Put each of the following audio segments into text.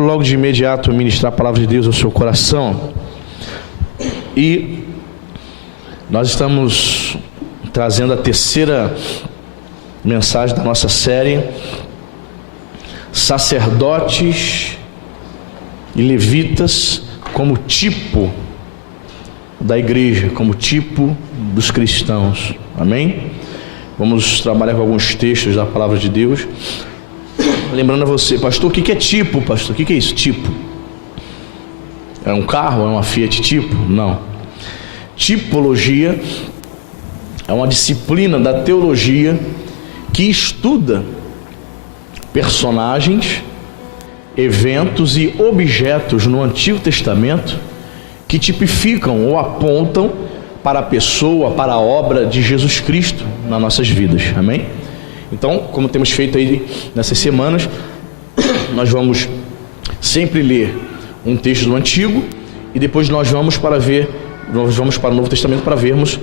Logo de imediato ministrar a palavra de Deus ao seu coração. E nós estamos trazendo a terceira mensagem da nossa série: sacerdotes e levitas como tipo da igreja, como tipo dos cristãos. Amém? Vamos trabalhar com alguns textos da palavra de Deus. Lembrando a você, pastor, o que é tipo, pastor? O que é isso, tipo? É um carro? É uma Fiat Tipo? Não. Tipologia é uma disciplina da teologia que estuda personagens, eventos e objetos no Antigo Testamento que tipificam ou apontam para a pessoa, para a obra de Jesus Cristo nas nossas vidas. Amém? Então, como temos feito aí nessas semanas, nós vamos sempre ler um texto do Antigo e depois nós vamos para o Novo Testamento para vermos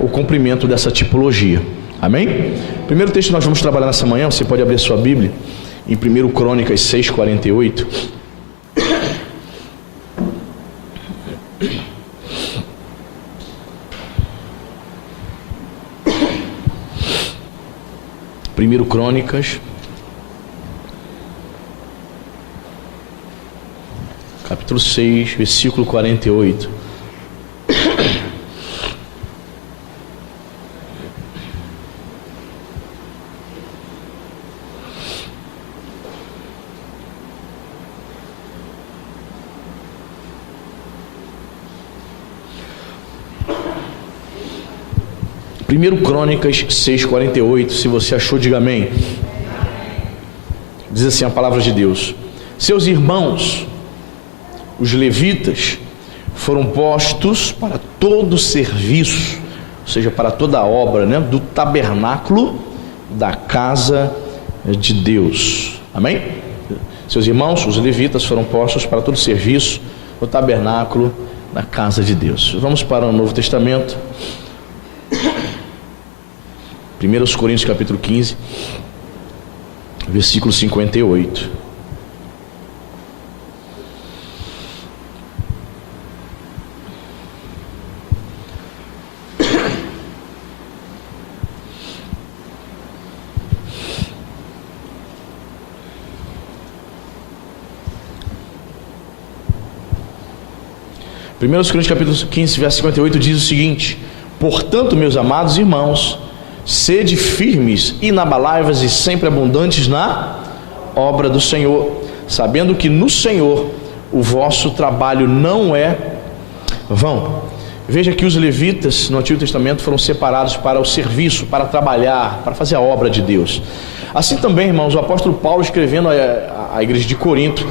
o cumprimento dessa tipologia. Amém? O primeiro texto que nós vamos trabalhar nessa manhã, você pode abrir a sua Bíblia em 1 Crônicas 6:48. Primeiro Crônicas, capítulo 6, versículo 48. Primeiro Crônicas 6:48. Se você achou, diga amém. Diz assim a palavra de Deus: seus irmãos, os levitas, foram postos para todo o serviço, ou seja, para toda a obra, do tabernáculo da casa de Deus. Amém? Seus irmãos, os levitas, foram postos para todo o serviço do tabernáculo da casa de Deus. Vamos para o Novo Testamento. 1 Coríntios capítulo 15, versículo 58. Primeiros Coríntios capítulo 15, verso 58 diz o seguinte: portanto, meus amados irmãos, sede firmes, inabaláveis e sempre abundantes na obra do Senhor, sabendo que no Senhor o vosso trabalho não é vão. Veja que os levitas no Antigo Testamento foram separados para o serviço, para trabalhar, para fazer a obra de Deus. Assim também, irmãos, o apóstolo Paulo, escrevendo à igreja de Corinto,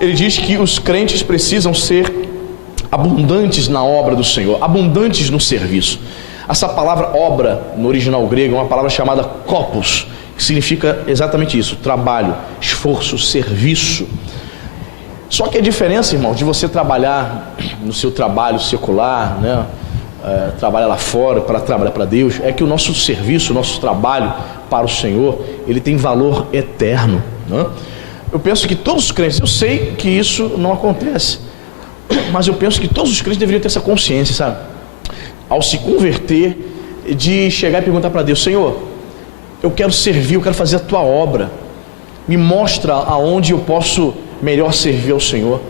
ele diz que os crentes precisam ser abundantes na obra do Senhor, abundantes no serviço. Essa palavra obra, no original grego, é uma palavra chamada kopos, que significa exatamente isso: trabalho, esforço, serviço. Só que a diferença, irmão, de você trabalhar no seu trabalho secular, trabalhar lá fora, para trabalhar para Deus, é que o nosso serviço, o nosso trabalho para o Senhor, ele tem valor eterno. Eu penso que todos os crentes, eu sei que isso não acontece, mas eu penso que todos os crentes deveriam ter essa consciência, sabe? Ao se converter, de chegar e perguntar para Deus: Senhor, eu quero servir, eu quero fazer a tua obra, me mostra aonde eu posso melhor servir ao Senhor.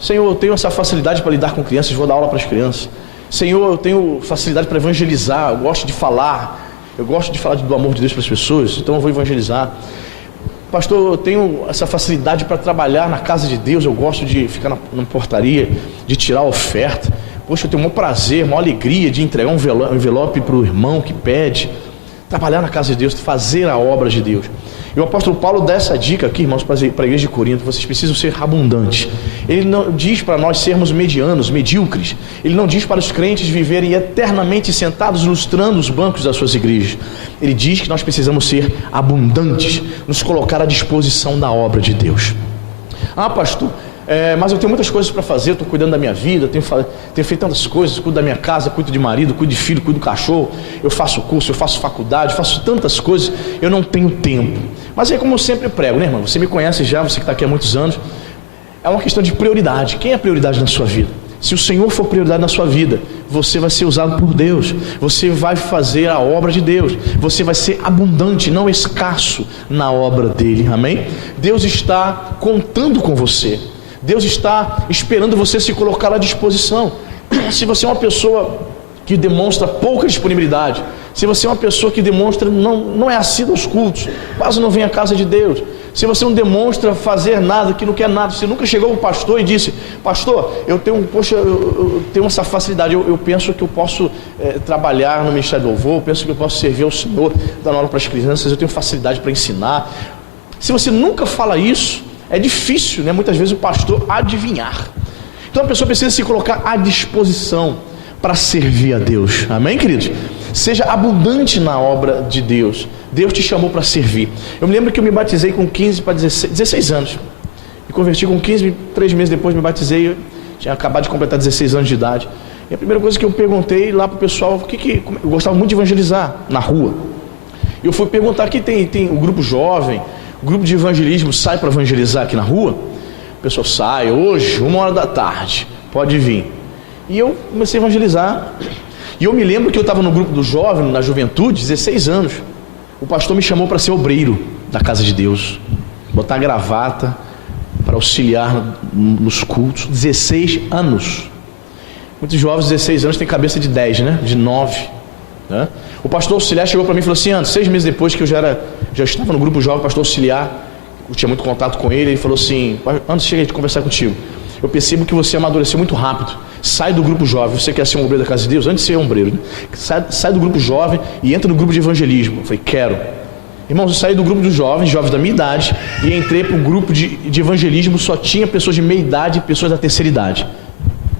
Senhor, eu tenho essa facilidade para lidar com crianças, vou dar aula para as crianças. Senhor, eu tenho facilidade para evangelizar, eu gosto de falar do amor de Deus para as pessoas, então eu vou evangelizar. Pastor, eu tenho essa facilidade para trabalhar na casa de Deus, eu gosto de ficar na portaria, de tirar a oferta. Poxa, eu tenho um prazer, uma alegria de entregar um envelope para o irmão que pede. Trabalhar na casa de Deus, fazer a obra de Deus. E o apóstolo Paulo dá essa dica aqui, irmãos, para a igreja de Corinto: vocês precisam ser abundantes. Ele não diz para nós sermos medianos, medíocres. Ele não diz para os crentes viverem eternamente sentados ilustrando os bancos das suas igrejas. Ele diz que nós precisamos ser abundantes, nos colocar à disposição da obra de Deus. Ah, pastor, mas eu tenho muitas coisas para fazer, estou cuidando da minha vida, tenho feito tantas coisas, cuido da minha casa, cuido de marido, cuido de filho, cuido do cachorro, eu faço curso, eu faço faculdade, faço tantas coisas, eu não tenho tempo. Mas é como eu sempre prego, né, irmão? Você me conhece já, você que está aqui há muitos anos. É uma questão de prioridade. Quem é prioridade na sua vida? Se o Senhor for prioridade na sua vida, você vai ser usado por Deus, você vai fazer a obra de Deus, você vai ser abundante, não escasso na obra dele, amém? Deus está contando com você, Deus está esperando você se colocar à disposição. Se você é uma pessoa que demonstra pouca disponibilidade, se você é uma pessoa que demonstra não é assíduo aos cultos, quase não vem à casa de Deus, se você não demonstra fazer nada, que não quer nada, você nunca chegou ao pastor e disse: pastor, eu tenho essa facilidade, eu penso que eu posso trabalhar no Ministério do Louvor, eu penso que eu posso servir ao Senhor, dar aula para as crianças, eu tenho facilidade para ensinar. Se você nunca fala isso, é difícil, né, muitas vezes o pastor adivinhar. Então a pessoa precisa se colocar à disposição para servir a Deus, amém, queridos? Seja abundante na obra de Deus. Deus te chamou para servir. Eu me lembro que eu me batizei com 15 para 16 anos. Me converti com 15, 3 meses depois me batizei. Eu tinha acabado de completar 16 anos de idade. E a primeira coisa que eu perguntei lá para o pessoal, eu gostava muito de evangelizar na rua. E eu fui perguntar, aqui tem o grupo jovem, o grupo de evangelismo sai para evangelizar aqui na rua? O pessoal sai, hoje, 1h da tarde, pode vir. E eu comecei a evangelizar. E eu me lembro que eu estava no grupo do jovem, na juventude, 16 anos. O pastor me chamou para ser obreiro da casa de Deus, botar gravata, para auxiliar nos cultos. 16 anos. Muitos jovens de 16 anos têm cabeça de 10, né? De 9. Né? O pastor auxiliar chegou para mim e falou assim: Anderson, 6 meses depois que eu já estava no grupo jovem, o pastor auxiliar, eu tinha muito contato com ele, ele falou assim: Anderson, chega aí de conversar contigo. Eu percebo que você amadureceu muito rápido. Sai do grupo jovem. Você quer ser um obreiro da casa de Deus? Antes de ser um obreiro, né? Sai do grupo jovem e entra no grupo de evangelismo. Eu falei: quero. Irmãos, eu saí do grupo dos jovens da minha idade, e entrei para o grupo de evangelismo. Só tinha pessoas de meia idade e pessoas da terceira idade.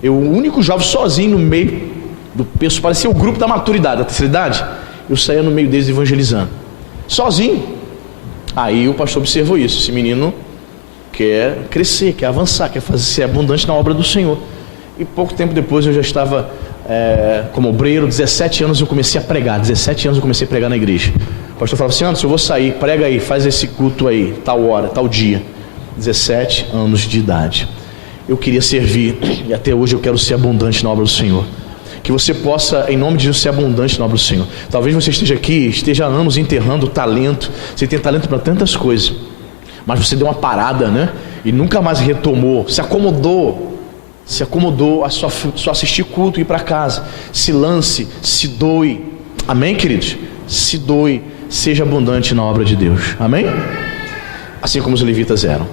Eu, o único jovem sozinho no meio do pessoal, parecia o grupo da maturidade, da terceira idade. Eu saía no meio deles evangelizando, sozinho. Aí o pastor observou isso: esse menino quer crescer, quer avançar, quer ser abundante na obra do Senhor. E pouco tempo depois eu já estava como obreiro. 17 anos eu comecei a pregar. 17 anos eu comecei a pregar na igreja. O pastor falava assim: Anderson, eu vou sair, prega aí, faz esse culto aí, tal hora, tal dia. 17 anos de idade. Eu queria servir, e até hoje eu quero ser abundante na obra do Senhor. Que você possa, em nome de Jesus, ser abundante na obra do Senhor. Talvez você esteja aqui, esteja há anos enterrando o talento. Você tem talento para tantas coisas, mas você deu uma parada, né? E nunca mais retomou, se acomodou a só assistir culto e ir para casa. Se lance, se doe, amém, queridos? Se doe, seja abundante na obra de Deus, amém? Assim como os levitas eram.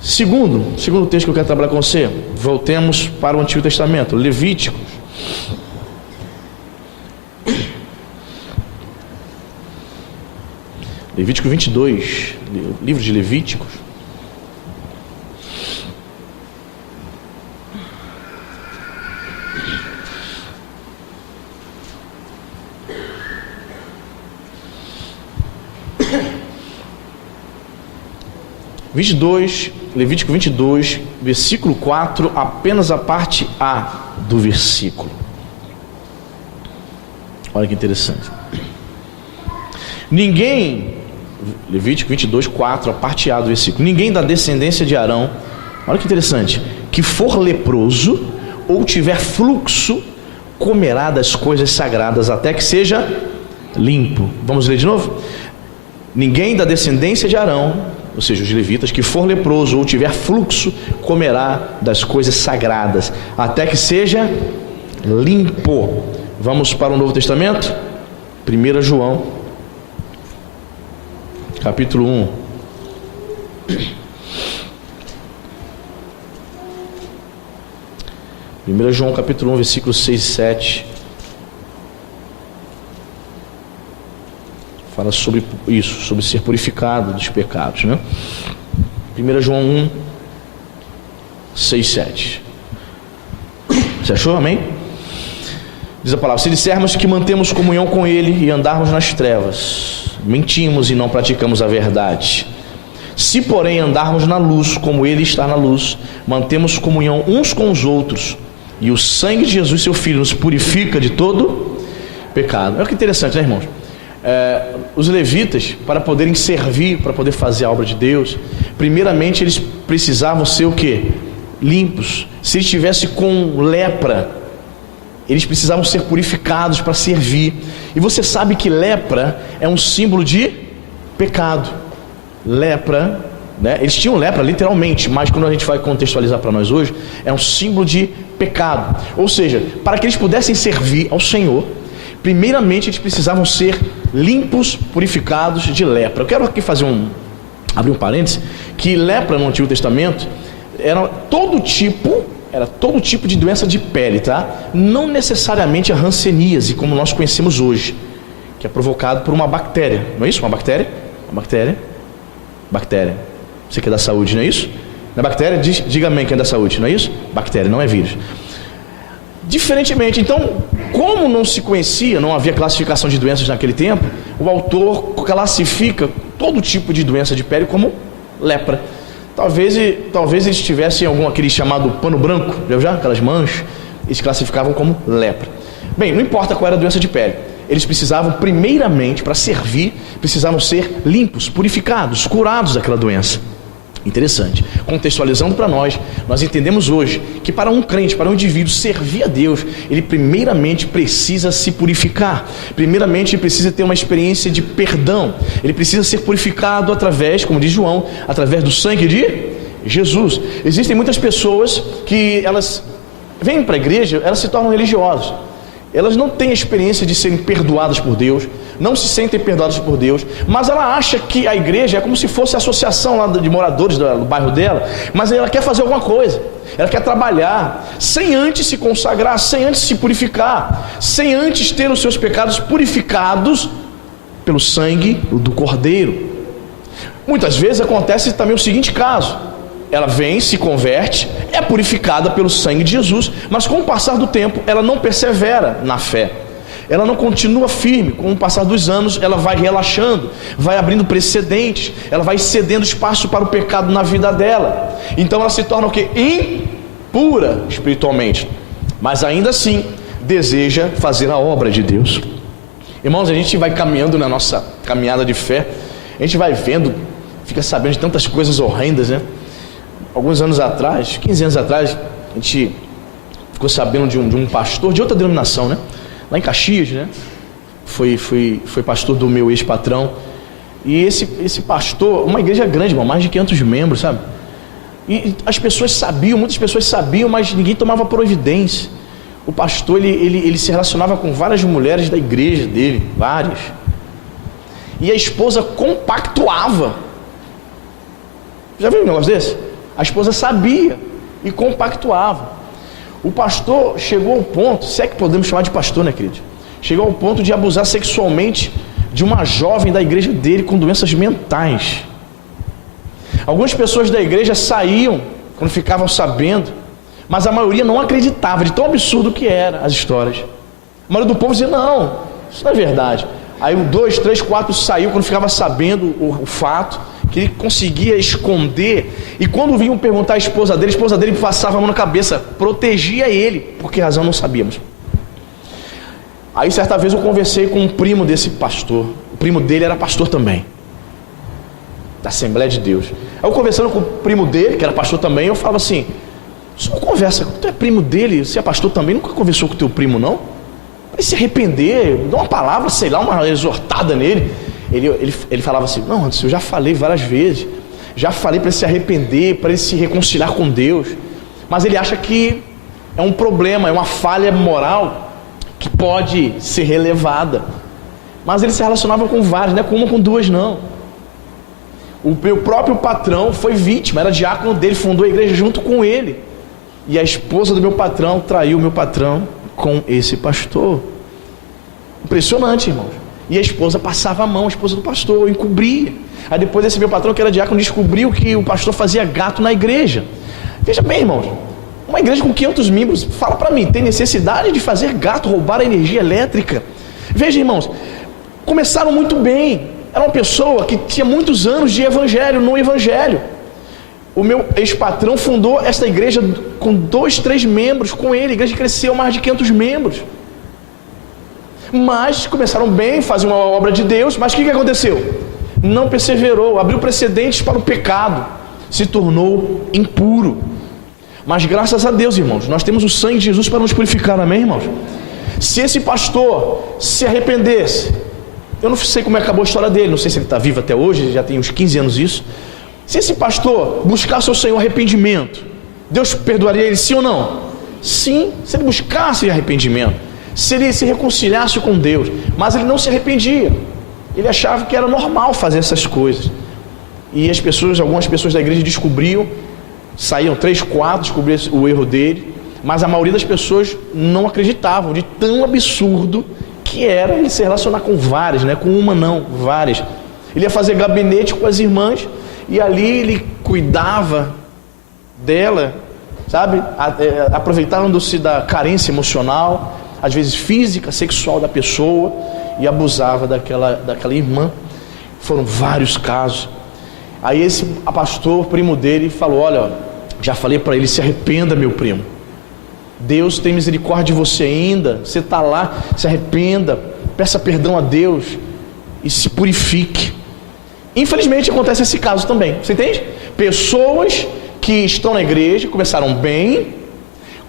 Segundo texto que eu quero trabalhar com você, voltemos para o Antigo Testamento, Levíticos. Levítico 22, livro de Levíticos. Levítico 22, versículo 4, apenas a parte A do versículo. Olha que interessante. Levítico 22, 4, a parte A do versículo. Ninguém da descendência de Arão, olha que interessante, que for leproso ou tiver fluxo, comerá das coisas sagradas até que seja limpo. Vamos ler de novo? Ninguém da descendência de Arão, ou seja, os levitas, que for leproso ou tiver fluxo, comerá das coisas sagradas até que seja limpo. Vamos para o Novo Testamento? 1 João capítulo 1. Primeira João capítulo 1, versículos 6 e 7. Fala sobre isso, sobre ser purificado dos pecados, né? 1 João 1, 6 e 7. Você achou? Amém? Diz a palavra: se dissermos que mantemos comunhão com Ele e andarmos nas trevas, mentimos e não praticamos a verdade. Se, porém, andarmos na luz, como Ele está na luz, mantemos comunhão uns com os outros, e o sangue de Jesus, seu Filho, nos purifica de todo pecado. Olha que interessante, né, irmãos? Os levitas, para poderem servir, para poder fazer a obra de Deus, primeiramente eles precisavam ser o quê? Limpos. Se eles estivessem com lepra, eles precisavam ser purificados para servir. E você sabe que lepra é um símbolo de pecado. Lepra, né? Eles tinham lepra literalmente, mas quando a gente vai contextualizar para nós hoje, é um símbolo de pecado. Ou seja, para que eles pudessem servir ao Senhor, primeiramente eles precisavam ser limpos, purificados de lepra. Eu quero aqui abrir um parêntese, que lepra no Antigo Testamento era todo tipo de doença de pele, tá? Não necessariamente a hanseníase, como nós conhecemos hoje, que é provocado por uma bactéria, não é isso? Uma bactéria. Você que é da saúde, não é isso? Não é bactéria? Diga amém, quem é da saúde, não é isso? Bactéria, não é vírus. Diferentemente, então, como não se conhecia, não havia classificação de doenças naquele tempo, o autor classifica todo tipo de doença de pele como lepra. Talvez eles tivessem aquele chamado pano branco, já aquelas manchas, eles classificavam como lepra. Bem, não importa qual era a doença de pele, eles precisavam primeiramente, para servir, precisavam ser limpos, purificados, curados daquela doença. Interessante. Contextualizando para nós entendemos hoje que para um crente, para um indivíduo servir a Deus, ele primeiramente precisa se purificar. Primeiramente ele precisa ter uma experiência de perdão. Ele precisa ser purificado através, como diz João, através do sangue de Jesus. Existem muitas pessoas que elas vêm para a igreja, elas se tornam religiosas. Elas não têm a experiência de serem perdoadas por Deus, não se sentem perdoadas por Deus, mas ela acha que a igreja é como se fosse a associação lá de moradores do bairro dela, mas ela quer fazer alguma coisa, ela quer trabalhar, sem antes se consagrar, sem antes se purificar, sem antes ter os seus pecados purificados pelo sangue do Cordeiro. Muitas vezes acontece também o seguinte caso: ela vem, se converte, é purificada pelo sangue de Jesus, mas com o passar do tempo ela não persevera na fé, ela não continua firme. Com o passar dos anos ela vai relaxando, vai abrindo precedentes, ela vai cedendo espaço para o pecado na vida dela. Então ela se torna o quê? Impura espiritualmente, mas ainda assim deseja fazer a obra de Deus. Irmãos, a gente vai caminhando na nossa caminhada de fé, a gente vai vendo, fica sabendo de tantas coisas horrendas, né? Alguns anos atrás, 15 anos atrás, a gente ficou sabendo de um pastor de outra denominação, né? Lá em Caxias, né? Foi pastor do meu ex-patrão. E esse pastor, uma igreja grande, mais de 500 membros, sabe? E as pessoas sabiam, muitas pessoas sabiam, mas ninguém tomava providência. O pastor, ele se relacionava com várias mulheres da igreja dele, várias. E a esposa compactuava. Já viu um negócio desse? A esposa sabia e compactuava. O pastor chegou ao ponto, se é que podemos chamar de pastor, né, querido? Chegou ao ponto de abusar sexualmente de uma jovem da igreja dele com doenças mentais. Algumas pessoas da igreja saíam quando ficavam sabendo, mas a maioria não acreditava de tão absurdo que eram as histórias. A maioria do povo dizia: não, isso não é verdade. Aí o 2, 3, 4 saiu quando ficava sabendo o fato, que ele conseguia esconder. E quando vinham perguntar à esposa dele passava a mão na cabeça, protegia ele. Por que razão não sabíamos. Aí certa vez eu conversei com um primo desse pastor. O primo dele era pastor também, da Assembleia de Deus. Aí eu conversando com o primo dele, que era pastor também, eu falava assim: você não conversa, tu é primo dele, você é pastor também, nunca conversou com o teu primo não? Para ele se arrepender, dá uma palavra, sei lá, uma exortada nele. Ele falava assim: não, Anderson, eu já falei várias vezes, já falei para ele se arrepender, para ele se reconciliar com Deus, mas ele acha que é um problema, é uma falha moral que pode ser relevada. Mas ele se relacionava com vários, não é com uma, com duas não. O meu próprio patrão foi vítima, era diácono dele, fundou a igreja junto com ele, e a esposa do meu patrão traiu o meu patrão com esse pastor. Impressionante, irmãos. E a esposa passava a mão, a esposa do pastor, encobria. Aí depois esse meu patrão, que era diácono, descobriu que o pastor fazia gato na igreja. Veja bem, irmãos, uma igreja com 500 membros, fala para mim, tem necessidade de fazer gato, roubar a energia elétrica? Veja, irmãos, começaram muito bem, Era uma pessoa que tinha muitos anos de evangelho, no evangelho. O meu ex-patrão fundou esta igreja com 2, 3 membros com ele. A igreja cresceu mais de 500 membros. Mas começaram bem, faziam uma obra de Deus, mas o que aconteceu? Não perseverou, abriu precedentes para o pecado, se tornou impuro. Mas graças a Deus, irmãos, nós temos o sangue de Jesus para nos purificar, amém, irmãos? Se esse pastor se arrependesse, eu não sei como acabou a história dele, não sei se ele está vivo até hoje, já tem uns 15 anos isso. Se esse pastor buscasse ao Senhor arrependimento, Deus perdoaria ele, sim ou não? Sim, se ele buscasse arrependimento, se ele se reconciliasse com Deus, mas ele não se arrependia, ele achava que era normal fazer essas coisas, e algumas pessoas da igreja descobriam, saíam 3, 4, descobriam o erro dele, mas a maioria das pessoas não acreditavam de tão absurdo que era ele se relacionar com várias, né? Com uma não, várias. Ele ia fazer gabinete com as irmãs, e ali ele cuidava dela, sabe? Aproveitando-se da carência emocional, às vezes física, sexual da pessoa, e abusava daquela irmã. Foram vários casos. Aí esse pastor, primo dele, falou: olha, já falei para ele, se arrependa, meu primo, Deus tem misericórdia de você ainda, você está lá, se arrependa, peça perdão a Deus e se purifique. Infelizmente acontece esse caso também, você entende? Pessoas que estão na igreja, começaram bem,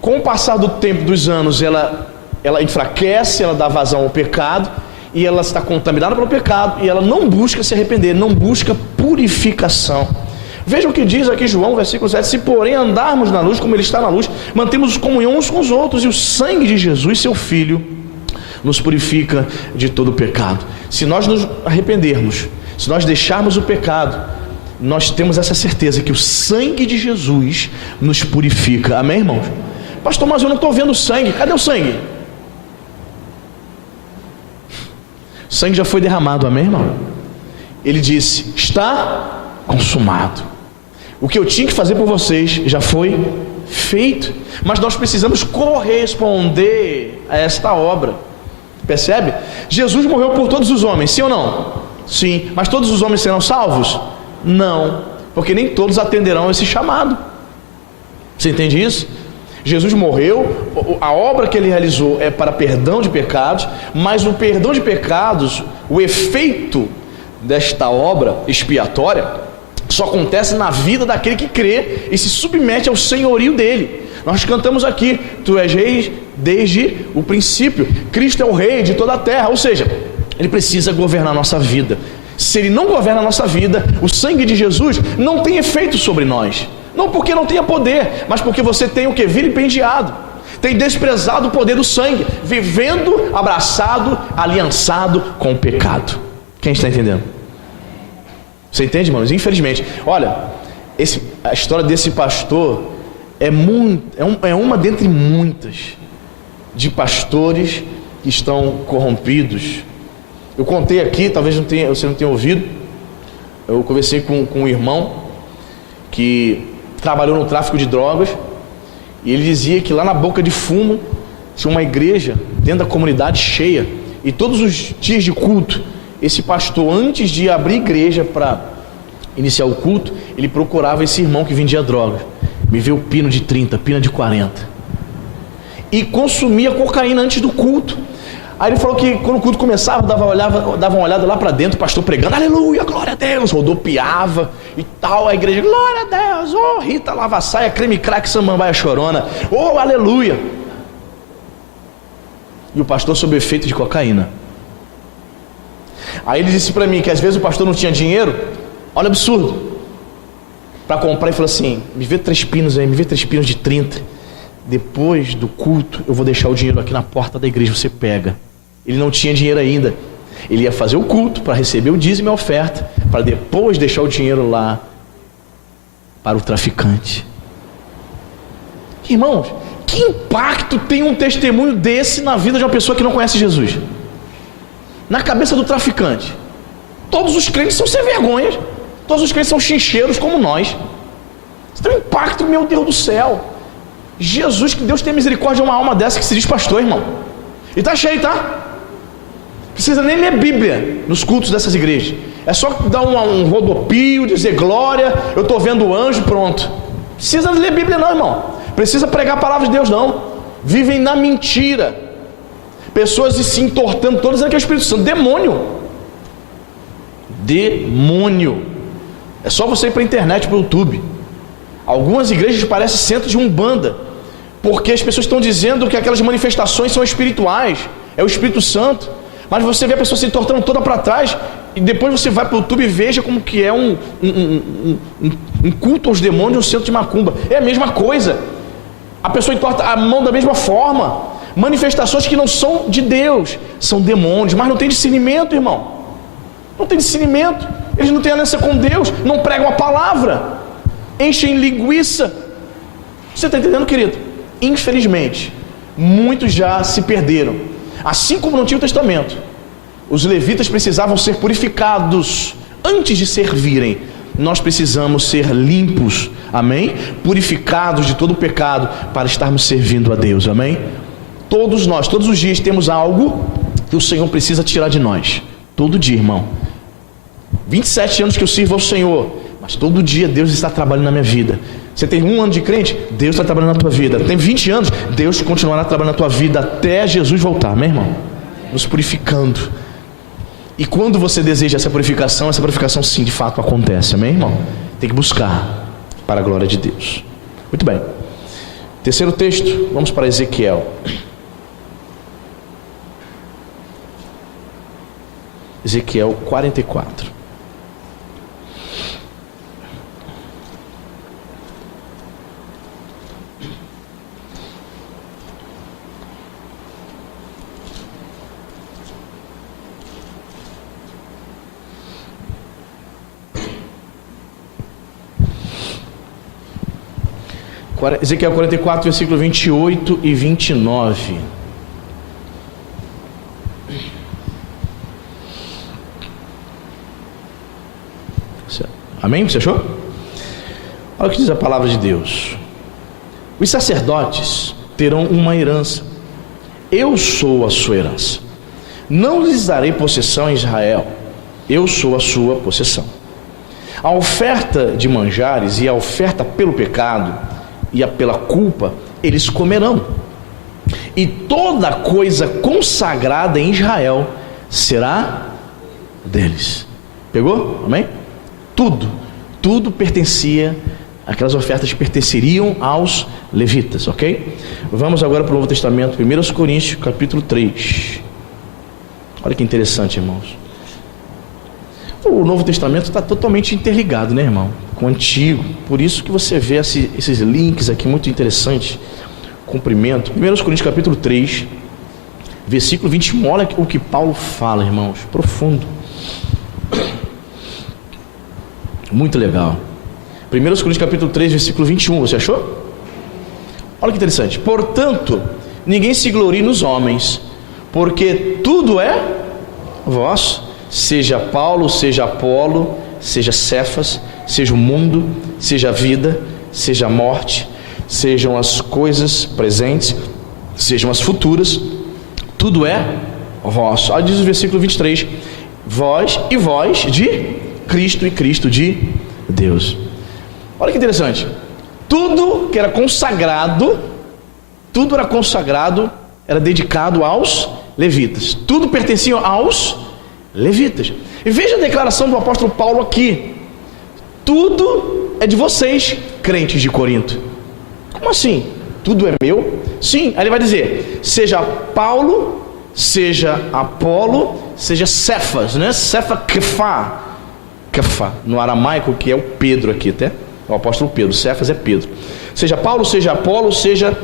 com o passar do tempo, dos anos, ela enfraquece, ela dá vazão ao pecado, e ela está contaminada pelo pecado, e ela não busca se arrepender, não busca purificação. Veja o que diz aqui João, versículo 7: se porém andarmos na luz, como ele está na luz, mantemos comunhão uns com os outros, e o sangue de Jesus, seu Filho, nos purifica de todo o pecado. Se nós nos arrependermos, se nós deixarmos o pecado, nós temos essa certeza que o sangue de Jesus nos purifica, amém, irmãos? Pastor, mas eu não estou vendo sangue, cadê o sangue? O sangue já foi derramado, amém, irmão? Ele disse: está consumado. O que eu tinha que fazer por vocês já foi feito, mas nós precisamos corresponder a esta obra. Percebe? Jesus morreu por todos os homens, sim ou não? Sim. Mas todos os homens serão salvos? Não, porque nem todos atenderão a esse chamado. Você entende isso? Jesus morreu, a obra que ele realizou é para perdão de pecados, mas o perdão de pecados, o efeito desta obra expiatória, só acontece na vida daquele que crê e se submete ao senhorio dele. Nós cantamos aqui: tu és rei desde o princípio, Cristo é o rei de toda a terra. Ou seja, ele precisa governar a nossa vida. Se ele não governa a nossa vida, o sangue de Jesus não tem efeito sobre nós. Não porque não tenha poder, mas porque você tem o que? Vilipendiado, tem desprezado o poder do sangue, vivendo abraçado, aliançado com o pecado. Quem está entendendo? Você entende, irmãos? Infelizmente, olha, a história desse pastor é uma dentre muitas de pastores que estão corrompidos. Eu contei aqui, talvez você não tenha ouvido. Eu conversei com um irmão que trabalhou no tráfico de drogas, e ele dizia que lá na Boca de Fumo tinha uma igreja dentro da comunidade cheia, e todos os dias de culto, esse pastor, antes de abrir igreja para iniciar o culto, ele procurava esse irmão que vendia drogas. Me veio o pino de 30, pina de 40, e consumia cocaína antes do culto. Aí ele falou que quando o culto começava, dava uma olhada lá para dentro, o pastor pregando, aleluia, glória a Deus, rodopiava e tal, a igreja, glória a Deus, oh, Rita Lava-Saia, creme crack, samambaia chorona, oh, aleluia. E o pastor sob efeito de cocaína. Aí ele disse para mim que às vezes o pastor não tinha dinheiro, olha o absurdo, para comprar, e falou assim: me vê 3 pinos aí, me vê 3 pinos de 30, depois do culto eu vou deixar o dinheiro aqui na porta da igreja, você pega. Ele não tinha dinheiro ainda, ele ia fazer o culto para receber o dízimo e a oferta, para depois deixar o dinheiro lá para o traficante. Irmãos, que impacto tem um testemunho desse na vida de uma pessoa que não conhece Jesus? Na cabeça do traficante, todos os crentes são sem vergonhas, todos os crentes são chincheiros como nós. Isso tem um impacto, meu Deus do céu. Jesus, que Deus tenha misericórdia de uma alma dessa que se diz pastor, irmão. E tá cheio, tá? Precisa nem ler Bíblia nos cultos dessas igrejas. É só dar um rodopio, dizer glória, eu estou vendo o anjo, pronto. Precisa ler Bíblia não, irmão. Precisa pregar a palavra de Deus não. Vivem na mentira. Pessoas se entortando, todas dizendo que é o Espírito Santo. Demônio. É só você ir para a internet, para o YouTube. Algumas igrejas parecem centros de umbanda, porque as pessoas estão dizendo que aquelas manifestações são espirituais, é o Espírito Santo. Mas você vê a pessoa se entortando toda para trás, e depois você vai para o YouTube e veja como que é um culto aos demônios, um centro de macumba. É a mesma coisa. A pessoa entorta a mão da mesma forma. Manifestações que não são de Deus, são demônios, mas não tem discernimento, irmão. Não tem discernimento. Eles não têm aliança com Deus, não pregam a palavra, enchem linguiça. Você está entendendo, querido? Infelizmente, muitos já se perderam. Assim como no Antigo Testamento, os levitas precisavam ser purificados antes de servirem. Nós precisamos ser limpos, amém? Purificados de todo o pecado para estarmos servindo a Deus, amém? Todos nós, todos os dias temos algo que o Senhor precisa tirar de nós. Todo dia, irmão. 27 anos que eu sirvo ao Senhor, mas todo dia Deus está trabalhando na minha vida. Você tem 1 ano de crente, Deus está trabalhando na tua vida. Tem 20 anos, Deus continuará trabalhando na tua vida até Jesus voltar, meu irmão. Nos purificando. E quando você deseja essa purificação sim, de fato acontece, amém, irmão? Tem que buscar para a glória de Deus. Muito bem. Terceiro texto, vamos para Ezequiel. Ezequiel 44. Ezequiel 44, versículo 28 e 29. Amém? Você achou? Olha o que diz a palavra de Deus. Os sacerdotes terão uma herança. Eu sou a sua herança. Não lhes darei possessão em Israel. Eu sou a sua possessão. A oferta de manjares e a oferta pelo pecado e pela culpa, eles comerão. E toda coisa consagrada em Israel será deles. Pegou? Amém? Tudo pertencia, aquelas ofertas pertenceriam aos levitas, ok? Vamos agora para o Novo Testamento, 1 Coríntios, capítulo 3. Olha que interessante, irmãos. O Novo Testamento está totalmente interligado, né, irmão? Com o Antigo. Por isso que você vê esses links aqui muito interessantes. Cumprimento. 1 Coríntios capítulo 3, versículo 21. Olha o que Paulo fala, irmãos. Profundo. Muito legal. 1 Coríntios capítulo 3, versículo 21. Você achou? Olha que interessante. Portanto, ninguém se glorie nos homens, porque tudo é vosso. Seja Paulo, seja Apolo, seja Cefas, seja o mundo, seja a vida, seja a morte, sejam as coisas presentes, sejam as futuras, tudo é vosso. Aí diz o versículo 23, vós e vós de Cristo e Cristo de Deus. Olha que interessante, tudo que era consagrado, era dedicado aos levitas, tudo pertencia aos levitas. E veja a declaração do apóstolo Paulo aqui: tudo é de vocês, crentes de Corinto. Como assim? Tudo é meu? Sim, aí ele vai dizer, seja Paulo, seja Apolo, seja Cefas, né? Kefa, no aramaico, que é o Pedro aqui, até o apóstolo Pedro, Cefas é Pedro. Seja Paulo, seja Apolo, seja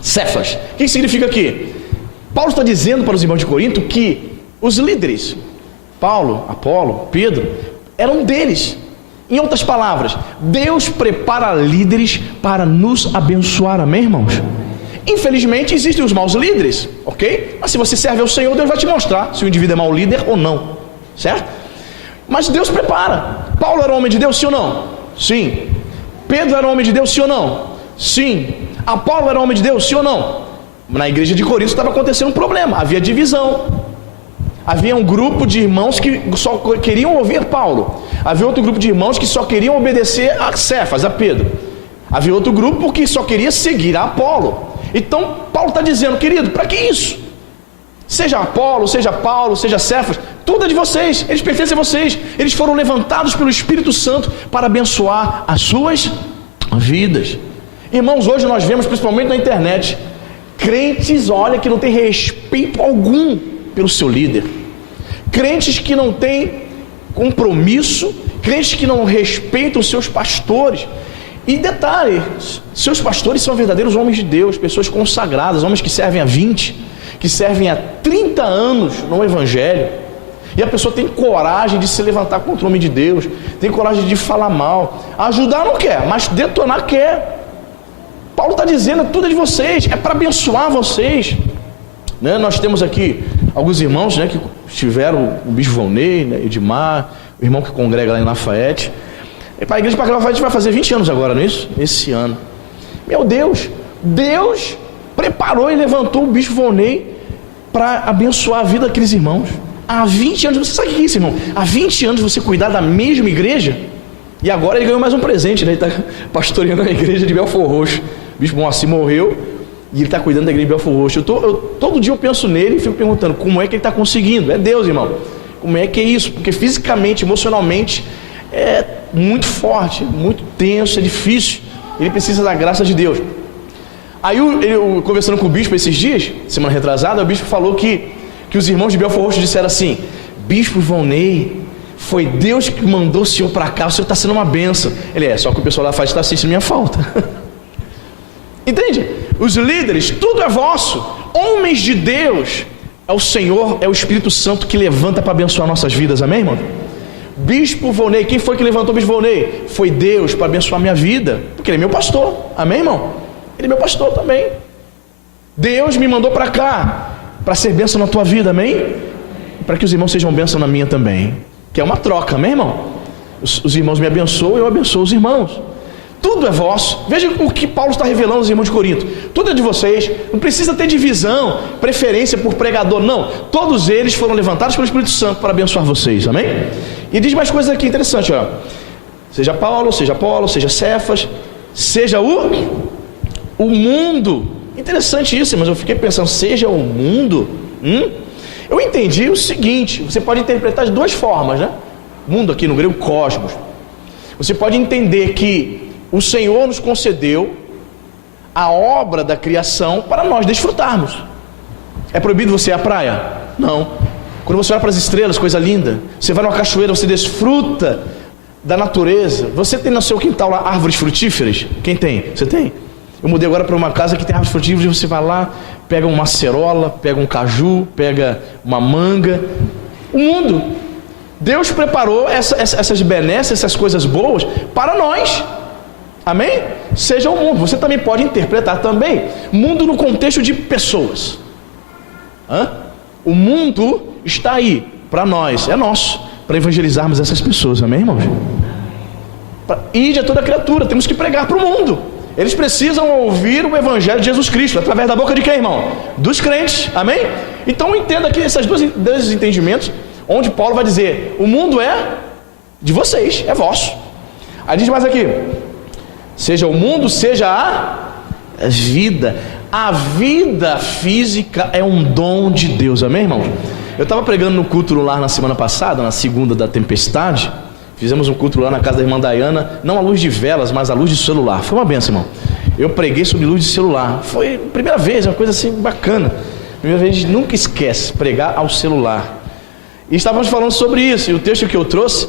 Cefas. O que significa aqui? Paulo está dizendo para os irmãos de Corinto que os líderes, Paulo, Apolo, Pedro, eram deles. Em outras palavras, Deus prepara líderes para nos abençoar, amém, irmãos? Infelizmente existem os maus líderes, ok? Mas se você serve ao Senhor, Deus vai te mostrar se o indivíduo é mau líder ou não, certo? Mas Deus prepara. Paulo era homem de Deus, sim ou não? Sim. Pedro era homem de Deus, sim ou não? Sim. Apolo era homem de Deus, sim ou não? Na igreja de Corinto estava acontecendo um problema, havia divisão. Havia um grupo de irmãos que só queriam ouvir Paulo. Havia outro grupo de irmãos que só queriam obedecer a Cefas, a Pedro. Havia outro grupo que só queria seguir a Apolo. Então Paulo está dizendo, querido, para que isso? Seja Apolo, seja Paulo, seja Cefas, tudo é de vocês, eles pertencem a vocês. Eles foram levantados pelo Espírito Santo para abençoar as suas vidas. Irmãos, hoje nós vemos, principalmente na internet, crentes, olha, que não tem respeito algum pelo seu líder, crentes que não têm compromisso, crentes que não respeitam os seus pastores. E detalhe, seus pastores são verdadeiros homens de Deus, pessoas consagradas, homens que servem há 20, que servem há 30 anos no Evangelho, e a pessoa tem coragem de se levantar contra o homem de Deus, tem coragem de falar mal, ajudar não quer, mas detonar quer. Paulo está dizendo, tudo é de vocês, é para abençoar vocês, né? Nós temos aqui alguns irmãos, né, que estiveram, o bispo Volney, né, Edmar, o irmão que congrega lá em Lafayette. E para a igreja de Lafayette vai fazer 20 anos agora, não é isso? Esse ano. Meu Deus, Deus preparou e levantou o bispo Volney para abençoar a vida daqueles irmãos. Há 20 anos, você sabe o que é isso, irmão? Há 20 anos você cuidar da mesma igreja, e agora ele ganhou mais um presente, né? Ele está pastoreando a igreja de Belford Roxo. O bispo Moacir morreu, e ele está cuidando da igreja de Belford Roxo. Todo dia eu penso nele e fico perguntando, como é que ele está conseguindo? É Deus, irmão. Como é que é isso? Porque fisicamente, emocionalmente, é muito forte, muito tenso, é difícil. Ele precisa da graça de Deus. Aí eu conversando com o bispo esses dias, semana retrasada, o bispo falou que os irmãos de Belford Roxo disseram assim: Bispo Volney, foi Deus que mandou o senhor para cá, o senhor está sendo uma bênção. Ele só que o pessoal lá faz está assistindo minha falta. Entende? Os líderes, tudo é vosso. Homens de Deus, é o Senhor, é o Espírito Santo que levanta para abençoar nossas vidas, amém, irmão? Bispo Volney, quem foi que levantou o Bispo Volney? Foi Deus para abençoar minha vida, porque ele é meu pastor, amém, irmão? Ele é meu pastor também. Deus me mandou para cá para ser bênção na tua vida, amém? Para que os irmãos sejam bênção na minha também, que é uma troca, amém, irmão? Os irmãos me abençoam, eu abençoo os irmãos. Tudo é vosso. Veja o que Paulo está revelando aos irmãos de Corinto. Tudo é de vocês. Não precisa ter divisão, preferência por pregador, não. Todos eles foram levantados pelo Espírito Santo para abençoar vocês, amém? E diz mais coisas aqui interessantes, ó. Seja Paulo, seja Apolo, seja Cefas, seja o mundo. Interessante isso, mas eu fiquei pensando, seja o mundo. Eu entendi o seguinte, você pode interpretar de duas formas, né? Mundo aqui no grego, cosmos. Você pode entender que o Senhor nos concedeu a obra da criação para nós desfrutarmos. É proibido você ir à praia? Não. Quando você olha para as estrelas, coisa linda. Você vai numa cachoeira, você desfruta da natureza. Você tem no seu quintal lá árvores frutíferas? Quem tem? Você tem? Eu mudei agora para uma casa que tem árvores frutíferas. Você vai lá, pega uma acerola, pega um caju, pega uma manga. O mundo. Deus preparou essas benesses, essas coisas boas para nós. Amém? Seja o mundo. Você também pode interpretar também mundo no contexto de pessoas. O mundo está aí para nós, é nosso, para evangelizarmos essas pessoas, amém, irmãos? Ide a toda criatura, temos que pregar para o mundo. Eles precisam ouvir o evangelho de Jesus Cristo, através da boca de quem, irmão? Dos crentes, amém? Então entenda aqui esses dois entendimentos, onde Paulo vai dizer, o mundo é de vocês, é vosso. Aí diz mais aqui, seja o mundo, seja a vida. A vida física é um dom de Deus, amém, irmão? Eu estava pregando no culto lá na semana passada, na segunda da tempestade. Fizemos um culto lá na casa da irmã Dayana, não à luz de velas, mas à luz de celular. Foi uma benção, irmão. Eu preguei sobre luz de celular. Foi a primeira vez, uma coisa assim bacana. Primeira vez, a gente nunca esquece, pregar ao celular. E estávamos falando sobre isso, e o texto que eu trouxe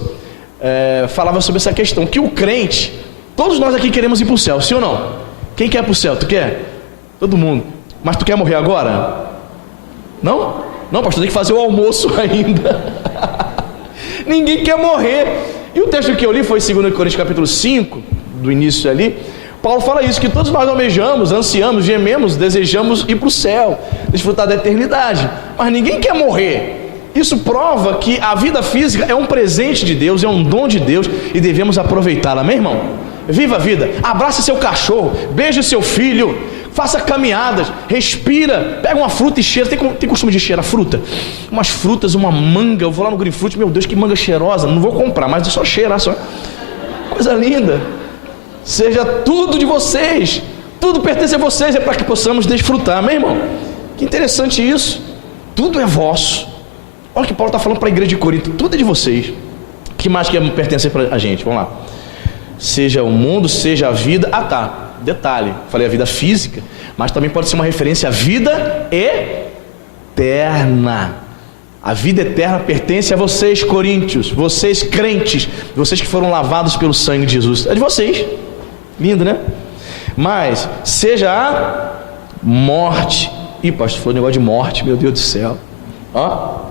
falava sobre essa questão, que o crente, todos nós aqui queremos ir para o céu, sim ou não? Quem quer ir para o céu? Tu quer? Todo mundo. Mas tu quer morrer agora? Não? Não, pastor, tem que fazer o almoço ainda. Ninguém quer morrer. E o texto que eu li foi 2 Coríntios capítulo 5, do início ali. Paulo fala isso, que todos nós almejamos, ansiamos, gememos, desejamos ir para o céu, desfrutar da eternidade. Mas ninguém quer morrer. Isso prova que a vida física é um presente de Deus, é um dom de Deus e devemos aproveitá-la, amém, irmão? Viva a vida, abrace seu cachorro, beije seu filho, faça caminhadas, respira, pega uma fruta e cheira. Tem costume de cheirar fruta? Umas frutas, uma manga, eu vou lá no Green Fruit, meu Deus, que manga cheirosa, não vou comprar, mas é só cheirar, só. Coisa linda. Seja tudo de vocês, tudo pertence a vocês, é para que possamos desfrutar, meu irmão. Que interessante isso. Tudo é vosso. Olha o que Paulo está falando para a igreja de Corinto, tudo é de vocês. O que mais que pertence para a gente? Vamos lá. Seja o mundo, seja a vida. Ah tá, detalhe, falei a vida física, mas também pode ser uma referência à vida eterna. A vida eterna pertence a vocês, coríntios, vocês crentes, vocês que foram lavados pelo sangue de Jesus. É de vocês. Lindo, né? Mas seja a morte. Ih, pastor, falou negócio de morte, meu Deus do céu. Ó.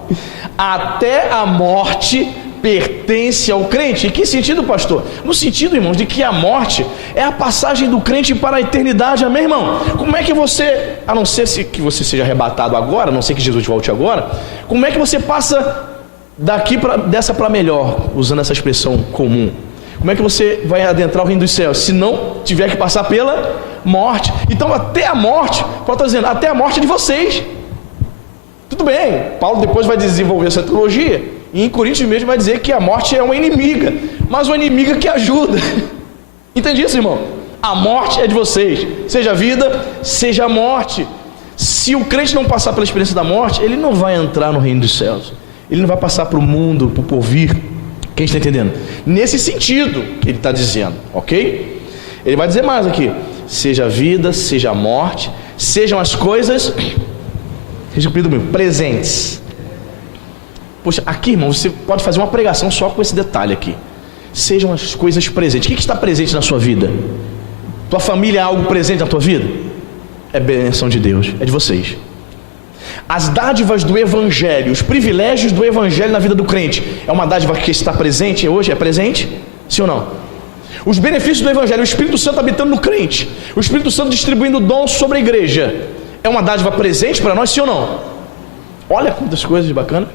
Até a morte pertence ao crente. Em que sentido, pastor? No sentido, irmãos, de que a morte é a passagem do crente para a eternidade, amém, irmão? Como é que você, a não ser que você seja arrebatado agora, a não ser que Jesus volte agora, como é que você passa dessa para melhor, usando essa expressão comum? Como é que você vai adentrar o reino dos céus, se não tiver que passar pela morte? Então, até a morte, Paulo está dizendo, até a morte de vocês. Tudo bem, Paulo depois vai desenvolver essa teologia, e em Coríntios mesmo vai dizer que a morte é uma inimiga, mas uma inimiga que ajuda. Entende isso, irmão? A morte é de vocês, seja a vida, seja a morte. Se o crente não passar pela experiência da morte, ele não vai entrar no reino dos céus, ele não vai passar para o mundo, para o porvir. Quem está entendendo? Nesse sentido que ele está dizendo, ok? Ele vai dizer mais aqui, seja a vida, seja a morte, sejam as coisas presentes. Poxa, aqui, irmão, você pode fazer uma pregação só com esse detalhe aqui. Sejam as coisas presentes. O que está presente na sua vida? Tua família é algo presente na tua vida? É bênção de Deus, é de vocês. As dádivas do Evangelho, os privilégios do Evangelho na vida do crente, é uma dádiva que está presente hoje? É presente? Sim ou não? Os benefícios do Evangelho, o Espírito Santo habitando no crente, o Espírito Santo distribuindo dons sobre a igreja, é uma dádiva presente para nós, sim ou não? Olha quantas coisas bacanas.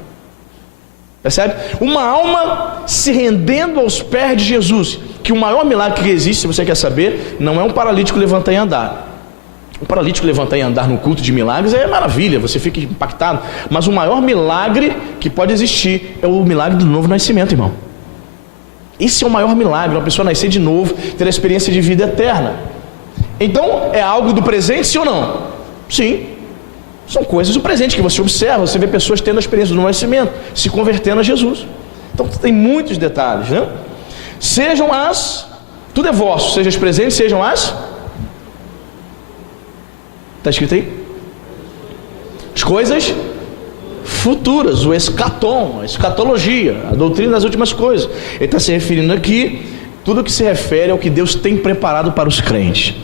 Percebe? Uma alma se rendendo aos pés de Jesus, que o maior milagre que existe, se você quer saber, não é um paralítico levantar e andar. O paralítico levantar e andar no culto de milagres é maravilha, você fica impactado, mas o maior milagre que pode existir é o milagre do novo nascimento, irmão. Esse é o maior milagre, uma pessoa nascer de novo, ter a experiência de vida eterna. Então, é algo do presente, sim ou não? Sim. São coisas do presente que você observa, você vê pessoas tendo a experiência do nascimento, se convertendo a Jesus. Então tem muitos detalhes, né? Sejam as, tudo é vosso, sejam as presentes, sejam as, está escrito aí? As coisas futuras, o escatom, a escatologia, a doutrina das últimas coisas. Ele está se referindo aqui, tudo que se refere ao que Deus tem preparado para os crentes.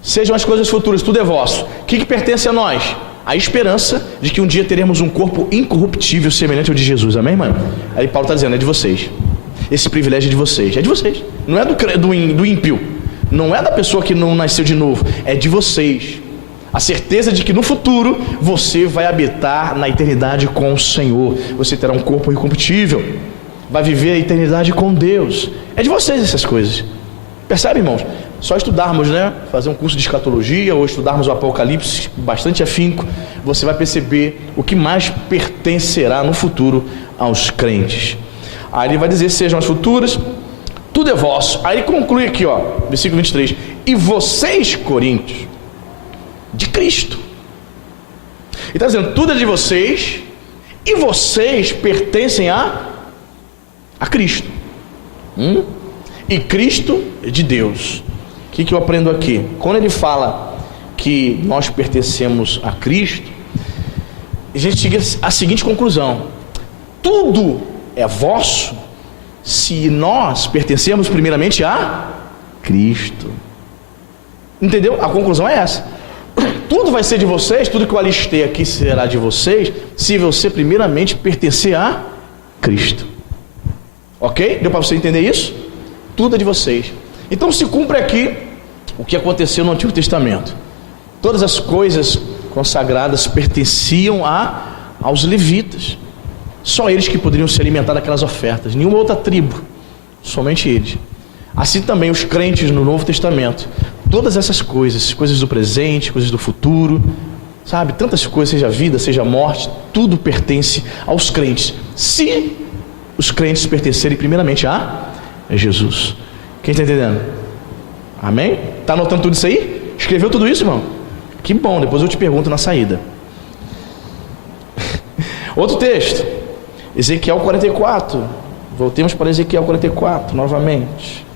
Sejam as coisas futuras, tudo é vosso. O que pertence a nós? A esperança de que um dia teremos um corpo incorruptível semelhante ao de Jesus, amém, mano? Aí Paulo está dizendo, é de vocês. Esse privilégio é de vocês, é de vocês. Não é do ímpio, não é da pessoa que não nasceu de novo, é de vocês. A certeza de que no futuro você vai habitar na eternidade com o Senhor. Você terá um corpo incorruptível, vai viver a eternidade com Deus. É de vocês essas coisas. Percebe, irmãos? Só estudarmos, né? Fazer um curso de escatologia ou estudarmos o Apocalipse bastante afinco, você vai perceber o que mais pertencerá no futuro aos crentes. Aí ele vai dizer, sejam as futuras, tudo é vosso. Aí ele conclui aqui, ó, versículo 23. E vocês, coríntios, de Cristo. Ele está dizendo, tudo é de vocês, e vocês pertencem a Cristo. E Cristo é de Deus. O que eu aprendo aqui? Quando ele fala que nós pertencemos a Cristo, a gente chega à seguinte conclusão: tudo é vosso se nós pertencemos primeiramente a Cristo. Entendeu? A conclusão é essa. Tudo vai ser de vocês, tudo que eu alistei aqui será de vocês, se você primeiramente pertencer a Cristo. Ok? Deu para você entender isso? Tudo é de vocês. Então se cumpre aqui o que aconteceu no Antigo Testamento. Todas as coisas consagradas pertenciam aos levitas. Só eles que poderiam se alimentar daquelas ofertas, nenhuma outra tribo, somente eles. Assim também os crentes no Novo Testamento todas essas coisas, coisas do presente, coisas do futuro, sabe, tantas coisas, seja vida, seja morte, tudo pertence aos crentes, se os crentes pertencerem primeiramente a Jesus. Quem está entendendo? Amém? Está anotando tudo isso aí? Escreveu tudo isso, irmão? Que bom, depois eu te pergunto na saída. Outro texto, Ezequiel 44. Voltemos para Ezequiel 44 novamente.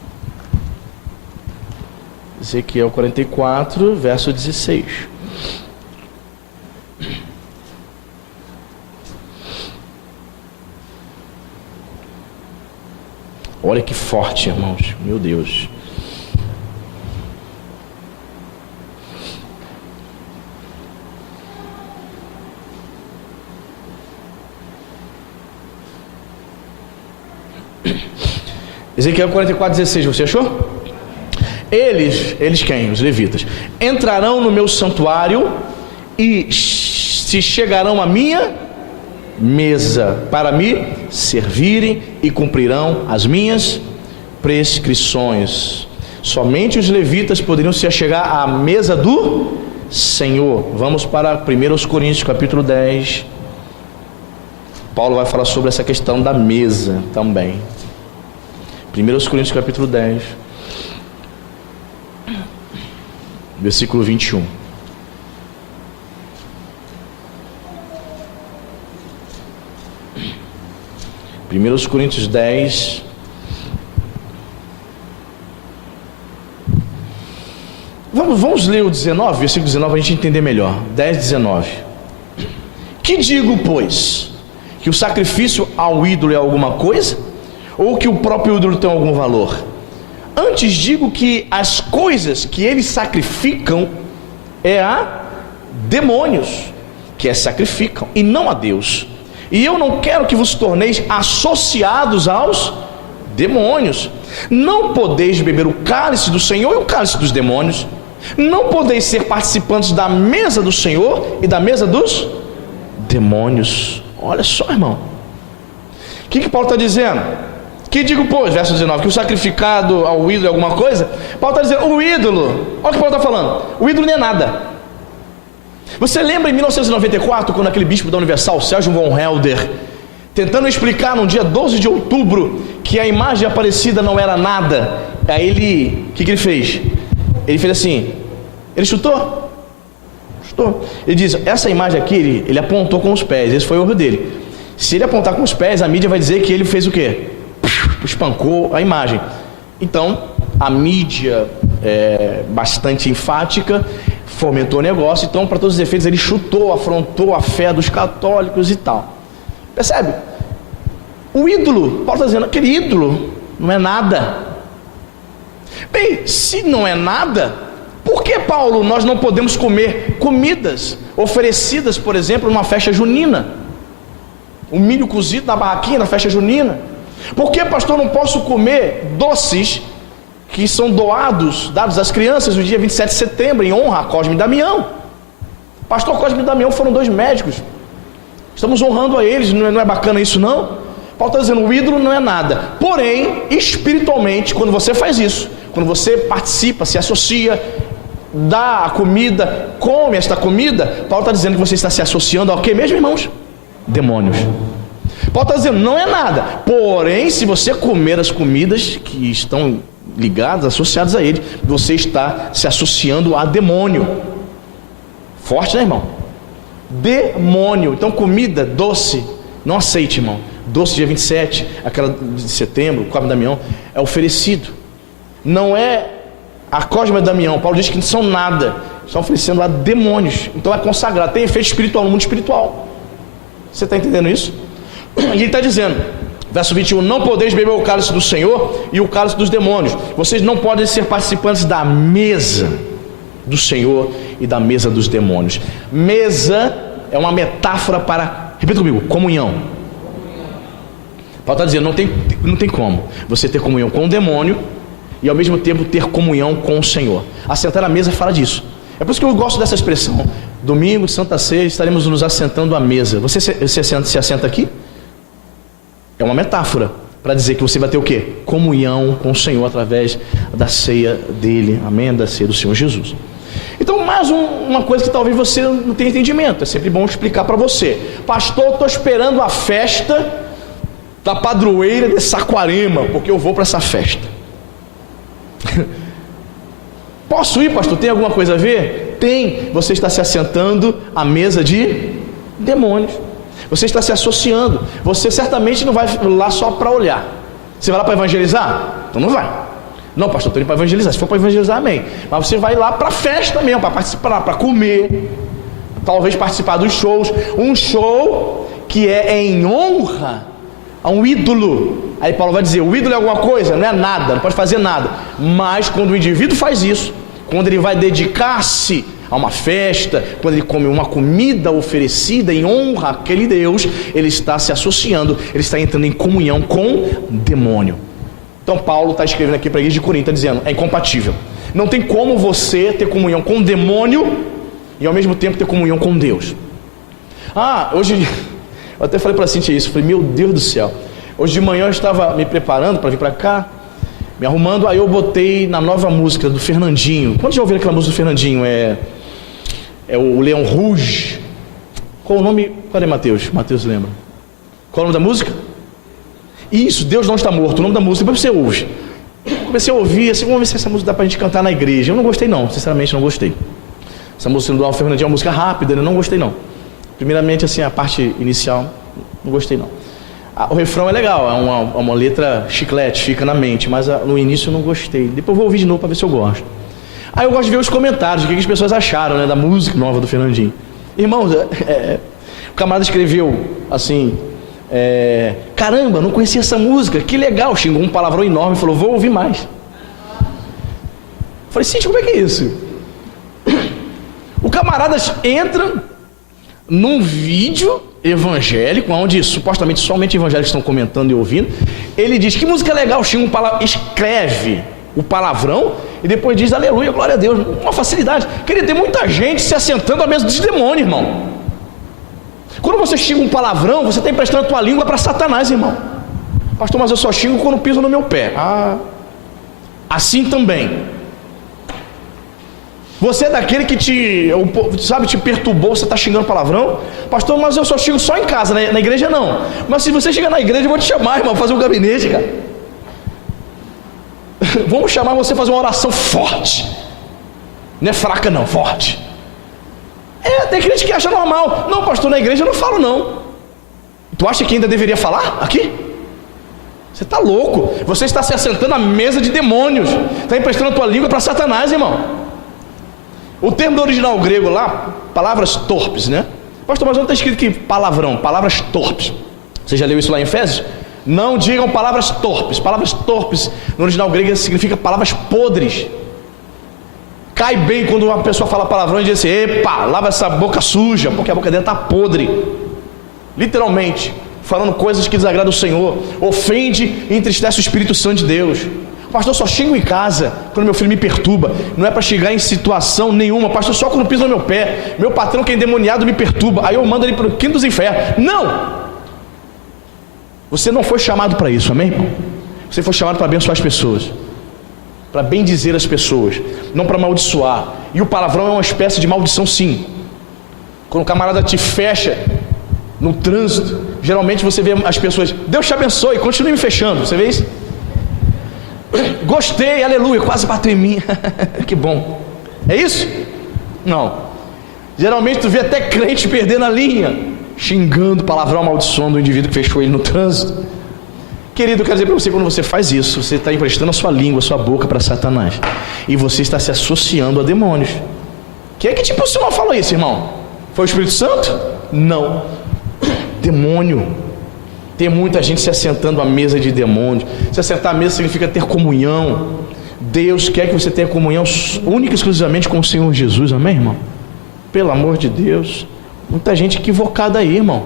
Ezequiel 44, verso 16. Olha que forte, irmãos, meu Deus. Ezequiel 44, 16, você achou? Eles quem? Os levitas. Entrarão no meu santuário e se chegarão à minha mesa para me servirem e cumprirão as minhas prescrições. Somente os levitas poderiam se achegar à mesa do Senhor. Vamos para 1 Coríntios capítulo 10. Paulo vai falar sobre essa questão da mesa também. 1 Coríntios capítulo 10, versículo 21. Primeiros Coríntios 10, vamos ler o 19, versículo 19, para a gente entender melhor. 10, 19. Que digo, pois? Que o sacrifício ao ídolo é alguma coisa? Ou que o próprio ídolo tem algum valor? Antes digo que as coisas que eles sacrificam é a demônios que as sacrificam, e não a Deus. E eu não quero que vos torneis associados aos demônios. Não podeis beber o cálice do Senhor e o cálice dos demônios. Não podeis ser participantes da mesa do Senhor e da mesa dos demônios. Olha só, irmão. O que Paulo está dizendo? Que digo, pois, verso 19, que o sacrificado ao ídolo é alguma coisa? Paulo está dizendo, o ídolo, olha o que Paulo está falando, o ídolo não é nada. Você lembra em 1994, quando aquele bispo da Universal, Sérgio von Helder, tentando explicar no dia 12 de outubro, que a imagem aparecida não era nada, aí ele, o que ele fez? Ele fez assim, ele chutou. Ele diz, essa imagem aqui, ele apontou com os pés, esse foi o erro dele. Se ele apontar com os pés, a mídia vai dizer que ele fez o quê? Espancou a imagem. Então a mídia bastante enfática fomentou o negócio. Então, para todos os efeitos, ele chutou, afrontou a fé dos católicos e tal. Percebe? O ídolo, Paulo está dizendo, aquele ídolo não é nada. Bem, se não é nada, por que, Paulo, nós não podemos comer comidas oferecidas, por exemplo, numa festa junina? O milho cozido na barraquinha na festa junina. Por que, pastor, não posso comer doces que são dados às crianças no dia 27 de setembro, em honra a Cosme e Damião? Pastor, Cosme e Damião foram 2 médicos. Estamos honrando a eles, não é bacana isso não? Paulo está dizendo, o ídolo não é nada. Porém, espiritualmente, quando você faz isso, quando você participa, se associa, dá a comida, come esta comida, Paulo está dizendo que você está se associando ao que mesmo, irmãos? Demônios. Paulo está dizendo, não é nada. Porém, se você comer as comidas que estão ligadas, associadas a ele, você está se associando a demônio. Forte, né, irmão? Demônio. Então, comida doce, não aceite, irmão. Doce dia 27, aquela de setembro, Cosme e Damião, é oferecido. Não é a Cosme e Damião. Paulo diz que não são nada. Estão oferecendo a demônios. Então é consagrado. Tem efeito espiritual no mundo espiritual. Você está entendendo isso? E ele está dizendo, verso 21, não podeis beber o cálice do Senhor e o cálice dos demônios. Vocês não podem ser participantes da mesa do Senhor e da mesa dos demônios. Mesa é uma metáfora para, repita comigo, comunhão. Paulo está dizendo, não tem como você ter comunhão com o demônio e ao mesmo tempo ter comunhão com o Senhor. Assentar à mesa fala disso. É por isso que eu gosto dessa expressão. Domingo, Santa Ceia, estaremos nos assentando à mesa. Você se assenta aqui? É uma metáfora para dizer que você vai ter o quê? Comunhão com o Senhor através da ceia dele, amém? Da ceia do Senhor Jesus. Então, mais uma coisa que talvez você não tenha entendimento, é sempre bom explicar para você. Pastor, estou esperando a festa da padroeira de Saquarema, porque eu vou para essa festa. Posso ir, pastor? Tem alguma coisa a ver? Tem. Você está se assentando à mesa de demônios. Você está se associando. Você certamente não vai lá só para olhar. Você vai lá para evangelizar? Então não vai. Não, pastor, estou indo para evangelizar. Se for para evangelizar, amém. Mas você vai lá para festa mesmo, para participar, para comer, talvez participar dos shows. Um show que é em honra a um ídolo. Aí Paulo vai dizer, o ídolo é alguma coisa? Não é nada, não pode fazer nada. Mas quando o indivíduo faz isso, quando ele vai dedicar-se a uma festa, quando ele come uma comida oferecida em honra àquele Deus, ele está se associando, ele está entrando em comunhão com demônio. Então Paulo está escrevendo aqui para a igreja de Corinto, está dizendo, é incompatível. Não tem como você ter comunhão com o demônio e ao mesmo tempo ter comunhão com Deus. Hoje, eu até falei para a Cintia isso, falei, meu Deus do céu, hoje de manhã eu estava me preparando para vir para cá, me arrumando, aí eu botei na nova música do Fernandinho. Quantos já ouviram aquela música do Fernandinho? É o Leão Rouge. Qual o nome? Cadê Mateus? Mateus lembra. Qual é o nome da música? Isso, Deus não está morto. O nome da música, depois você ouve. Comecei a ouvir, assim, vamos ver se essa música dá pra gente cantar na igreja. Eu não gostei não, sinceramente não gostei. Essa música do Fernandinho é uma música rápida, eu não gostei não. Primeiramente, assim, a parte inicial, não gostei não. O refrão é legal, é uma letra chiclete, fica na mente, mas no início eu não gostei. Depois eu vou ouvir de novo para ver se eu gosto. Aí eu gosto de ver os comentários, o que as pessoas acharam, né, da música nova do Fernandinho. Irmãos, o camarada escreveu assim, caramba, não conhecia essa música, que legal, xingou um palavrão enorme, falou, vou ouvir mais. Falei, Cintia, como é que é isso? O camarada entra num vídeo evangélico, onde supostamente somente evangélicos estão comentando e ouvindo, ele diz, que música legal, xinga escreve o palavrão, e depois diz, aleluia, glória a Deus, uma facilidade. Queria ter muita gente se assentando à mesa dos demônios, irmão. Quando você xinga um palavrão, você está emprestando a tua língua para Satanás, irmão. Pastor, mas eu só xingo quando piso no meu pé. Assim também. Você é daquele que te perturbou, você está xingando palavrão? Pastor, mas eu só xingo só em casa, na igreja não. Mas se você chegar na igreja, eu vou te chamar, irmão, fazer um gabinete, cara. Vamos chamar você a fazer uma oração forte. Não é fraca não, forte. Tem crente que acha normal. Não, pastor, na igreja eu não falo não. Tu acha que ainda deveria falar aqui? Você está louco. Você está se assentando à mesa de demônios. Está emprestando a tua língua para Satanás, irmão. O termo do original grego lá, palavras torpes, né? Pastor, mas não está escrito que palavrão, palavras torpes. Você já leu isso lá em Efésios? Não digam palavras torpes. Palavras torpes no original grego significa palavras podres. Cai bem quando uma pessoa fala palavrão e diz assim, epa, lava essa boca suja, porque a boca dela está podre. Literalmente, falando coisas que desagradam o Senhor, ofende e entristece o Espírito Santo de Deus. Pastor, só xingo em casa quando meu filho me perturba. Não é para xingar em situação nenhuma. Pastor, só quando pisa no meu pé. Meu patrão que é endemoniado me perturba. Aí eu mando ele para o quinto dos infernos. Não! Você não foi chamado para isso, amém, irmão? Você foi chamado para abençoar as pessoas, para bendizer as pessoas, não para amaldiçoar. E o palavrão é uma espécie de maldição, sim. Quando o camarada te fecha no trânsito, geralmente você vê as pessoas, Deus te abençoe, continue me fechando. Você vê isso? Gostei, aleluia, quase bateu em mim. Que bom. É isso? Não. Geralmente tu vê até crente perdendo a linha, xingando, palavrão, amaldiçoando o indivíduo que fechou ele no trânsito. Querido, eu quero dizer para você, quando você faz isso, você está emprestando a sua língua, a sua boca para Satanás, e você está se associando a demônios. Quem é que te impulsionou a falar isso, irmão? Foi o Espírito Santo? Não. Demônio. Tem muita gente se assentando à mesa de demônios. Se assentar à mesa significa ter comunhão. Deus quer que você tenha comunhão única e exclusivamente com o Senhor Jesus, amém, irmão? Pelo amor de Deus. Muita gente equivocada aí, irmão.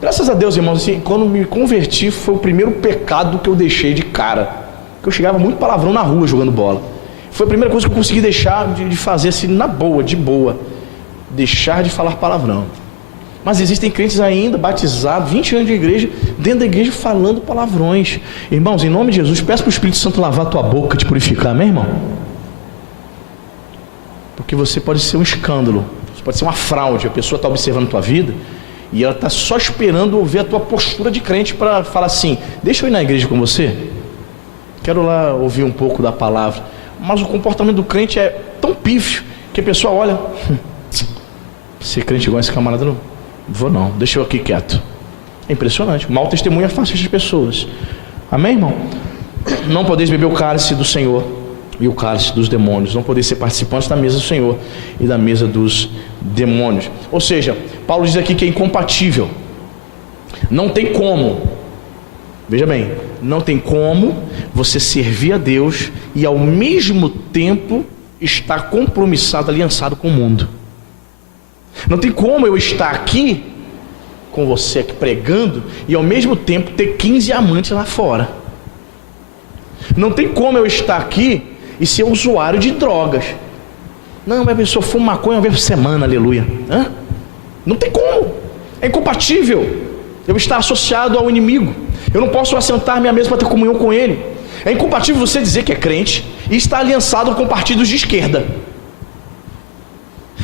Graças a Deus, irmãos, assim, quando me converti, foi o primeiro pecado que eu deixei de cara. Porque eu chegava muito palavrão na rua jogando bola. Foi a primeira coisa que eu consegui deixar de fazer assim, na boa, de boa. Deixar de falar palavrão. Mas existem crentes ainda batizados, 20 anos de igreja, dentro da igreja falando palavrões. Irmãos, em nome de Jesus, peço para o Espírito Santo lavar a tua boca, te purificar, amém, irmão? Porque você pode ser um escândalo, você pode ser uma fraude. A pessoa está observando a tua vida e ela está só esperando ouvir a tua postura de crente para falar assim: deixa eu ir na igreja com você, quero lá ouvir um pouco da palavra. Mas o comportamento do crente é tão pífio que a pessoa olha: ser crente igual esse camarada, não vou não, deixa eu aqui quieto. É impressionante, mau testemunho afasta as pessoas. Amém, irmão? Não podeis beber o cálice do Senhor e o cálice dos demônios. Não podeis ser participantes da mesa do Senhor e da mesa dos demônios. Ou seja, Paulo diz aqui que é incompatível. Não tem como, veja bem, não tem como você servir a Deus e ao mesmo tempo estar compromissado, aliançado com o mundo. Não tem como eu estar aqui com você aqui pregando e ao mesmo tempo ter 15 amantes lá fora. Não tem como eu estar aqui e ser usuário de drogas. Não, mas a pessoa fuma maconha uma vez por semana, aleluia. Hã? Não tem como. É incompatível eu estar associado ao inimigo. Eu não posso assentar-me à mesa para ter comunhão com ele. É incompatível você dizer que é crente e estar aliançado com partidos de esquerda.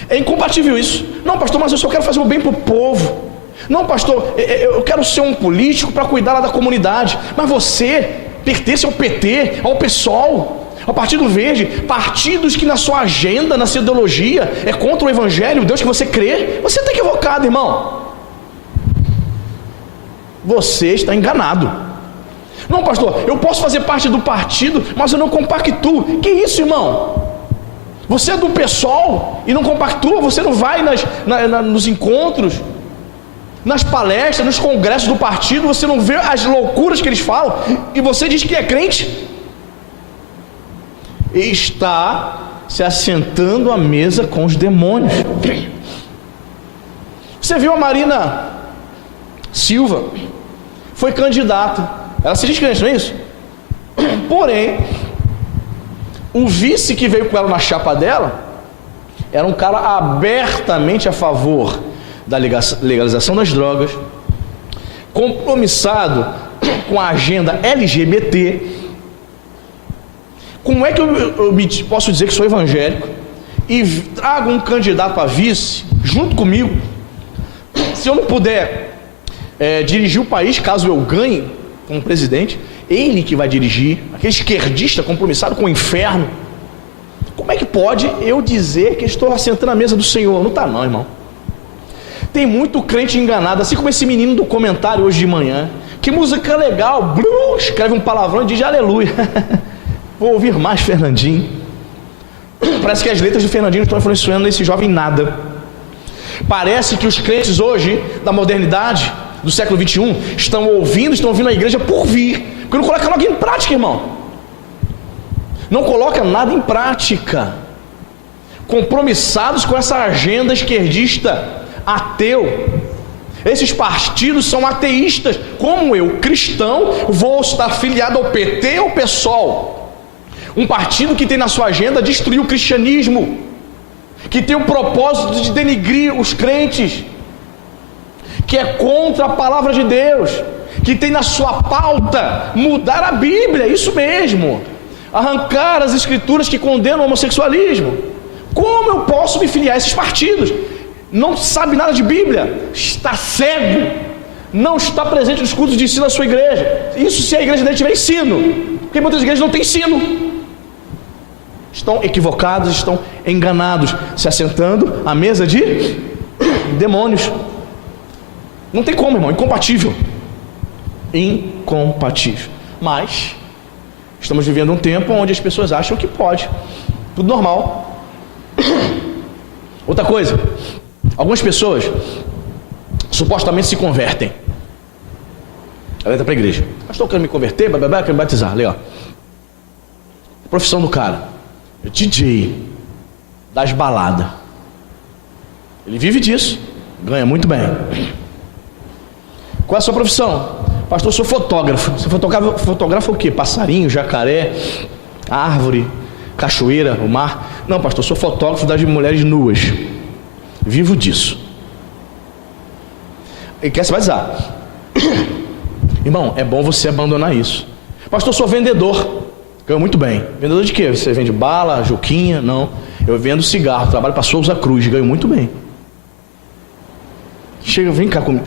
É incompatível isso. Não, pastor, mas eu só quero fazer o bem para o povo. Não, pastor, eu quero ser um político para cuidar lá da comunidade. Mas você pertence ao PT, ao PSOL, ao Partido Verde, partidos que na sua agenda, na sua ideologia, é contra o Evangelho, o Deus que você crê. Você está equivocado, irmão. Você está enganado. Não, pastor, eu posso fazer parte do partido, mas eu não compactuo. Que isso, irmão? Você é do PSOL e não compactua? Você não vai nos encontros, nas palestras, nos congressos do partido? Você não vê as loucuras que eles falam e você diz que é crente? Está se assentando à mesa com os demônios. Você viu a Marina Silva? Foi candidata. Ela se diz crente, não é isso? Porém, o vice que veio com ela na chapa dela era um cara abertamente a favor da legalização das drogas, compromissado com a agenda LGBT. Como é que eu posso dizer que sou evangélico e trago um candidato a vice junto comigo, se eu não puder dirigir o país, caso eu ganhe como presidente? Ele que vai dirigir, aquele esquerdista compromissado com o inferno. Como é que pode eu dizer que estou assentando à mesa do Senhor? Não está não, irmão. Tem muito crente enganado, assim como esse menino do comentário hoje de manhã. Que música legal, escreve um palavrão e diz aleluia. Vou ouvir mais Fernandinho. Parece que as letras do Fernandinho não estão influenciando esse jovem nada. Parece que os crentes hoje, da modernidade, do século 21, estão ouvindo a igreja por vir, porque não coloca nada em prática, irmão. Não coloca nada em prática, compromissados com essa agenda esquerdista, ateu. Esses partidos são ateístas, como eu, cristão, vou estar filiado ao PT ou PSOL, um partido que tem na sua agenda destruir o cristianismo, que tem o propósito de denigrir os crentes, que é contra a palavra de Deus, que tem na sua pauta mudar a Bíblia, isso mesmo, arrancar as escrituras que condenam o homossexualismo. Como eu posso me filiar a esses partidos? Não sabe nada de Bíblia, está cego, não está presente nos cultos de ensino da sua igreja. Isso se a igreja dele tiver ensino, porque muitas igrejas não têm ensino. Estão equivocados, estão enganados, se assentando à mesa de demônios. Não tem como, irmão, incompatível. Incompatível. Mas estamos vivendo um tempo onde as pessoas acham que pode, tudo normal. Outra coisa, algumas pessoas supostamente se convertem. Ela entra para a igreja: pastor, eu quero me converter, quero me batizar, legal. A profissão do cara é DJ das baladas. Ele vive disso, ganha muito bem. Qual é a sua profissão? Pastor, eu sou fotógrafo. Você fotografa o quê? Passarinho, jacaré, árvore, cachoeira, o mar? Não, pastor, eu sou fotógrafo das mulheres nuas. Vivo disso. Ele quer se batizar. Irmão, é bom você abandonar isso. Pastor, eu sou vendedor. Ganho muito bem. Vendedor de quê? Você vende bala, juquinha? Não. Eu vendo cigarro, trabalho para Souza Cruz, ganho muito bem. Chega, vem cá comigo.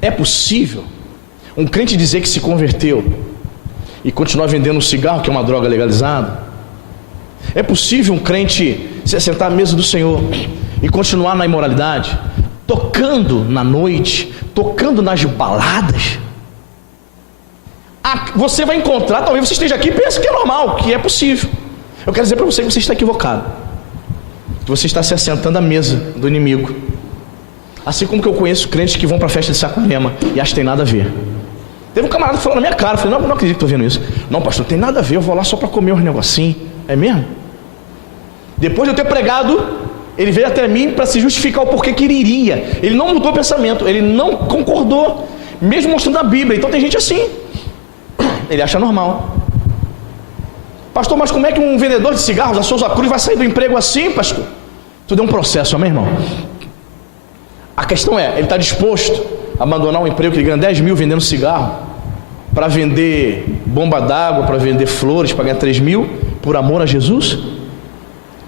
É possível um crente dizer que se converteu e continuar vendendo cigarro, que é uma droga legalizada? É possível um crente se assentar à mesa do Senhor e continuar na imoralidade, tocando na noite, tocando nas baladas? Você vai encontrar, talvez você esteja aqui e pense que é normal, que é possível. Eu quero dizer para você que você está equivocado, que você está se assentando à mesa do inimigo. Assim como que eu conheço crentes que vão para a festa de Saquarema e acham que tem nada a ver. Teve um camarada que falou na minha cara, eu falei, não acredito que estou vendo isso. Não, pastor, não tem nada a ver, eu vou lá só para comer uns negocinhos. É mesmo? Depois de eu ter pregado, ele veio até mim para se justificar o porquê que ele iria. Ele não mudou o pensamento, ele não concordou, mesmo mostrando a Bíblia. Então tem gente assim, ele acha normal. Pastor, mas como é que um vendedor de cigarros da Souza Cruz vai sair do emprego assim, pastor? Tudo é um processo, amém, irmão? A questão é, ele está disposto a abandonar um emprego que ele ganha 10 mil vendendo cigarro para vender bomba d'água, para vender flores, para ganhar 3 mil por amor a Jesus?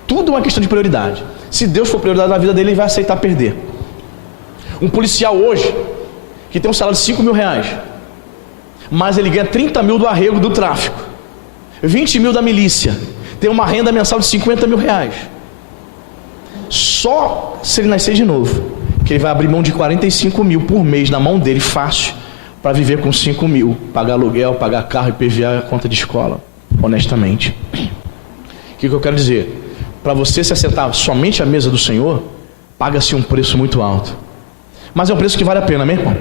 Tudo é uma questão de prioridade. Se Deus for prioridade na vida dele, ele vai aceitar perder. Um policial hoje que tem um salário de 5 mil reais, mas ele ganha 30 mil do arrego do tráfico, 20 mil da milícia, tem uma renda mensal de 50 mil reais. Só se ele nascer de novo, que ele vai abrir mão de 45 mil por mês na mão dele, fácil, para viver com 5 mil, pagar aluguel, pagar carro, IPVA, conta de escola, honestamente. O que eu quero dizer? Para você se assentar somente à mesa do Senhor, paga-se um preço muito alto, mas é um preço que vale a pena, meu irmão.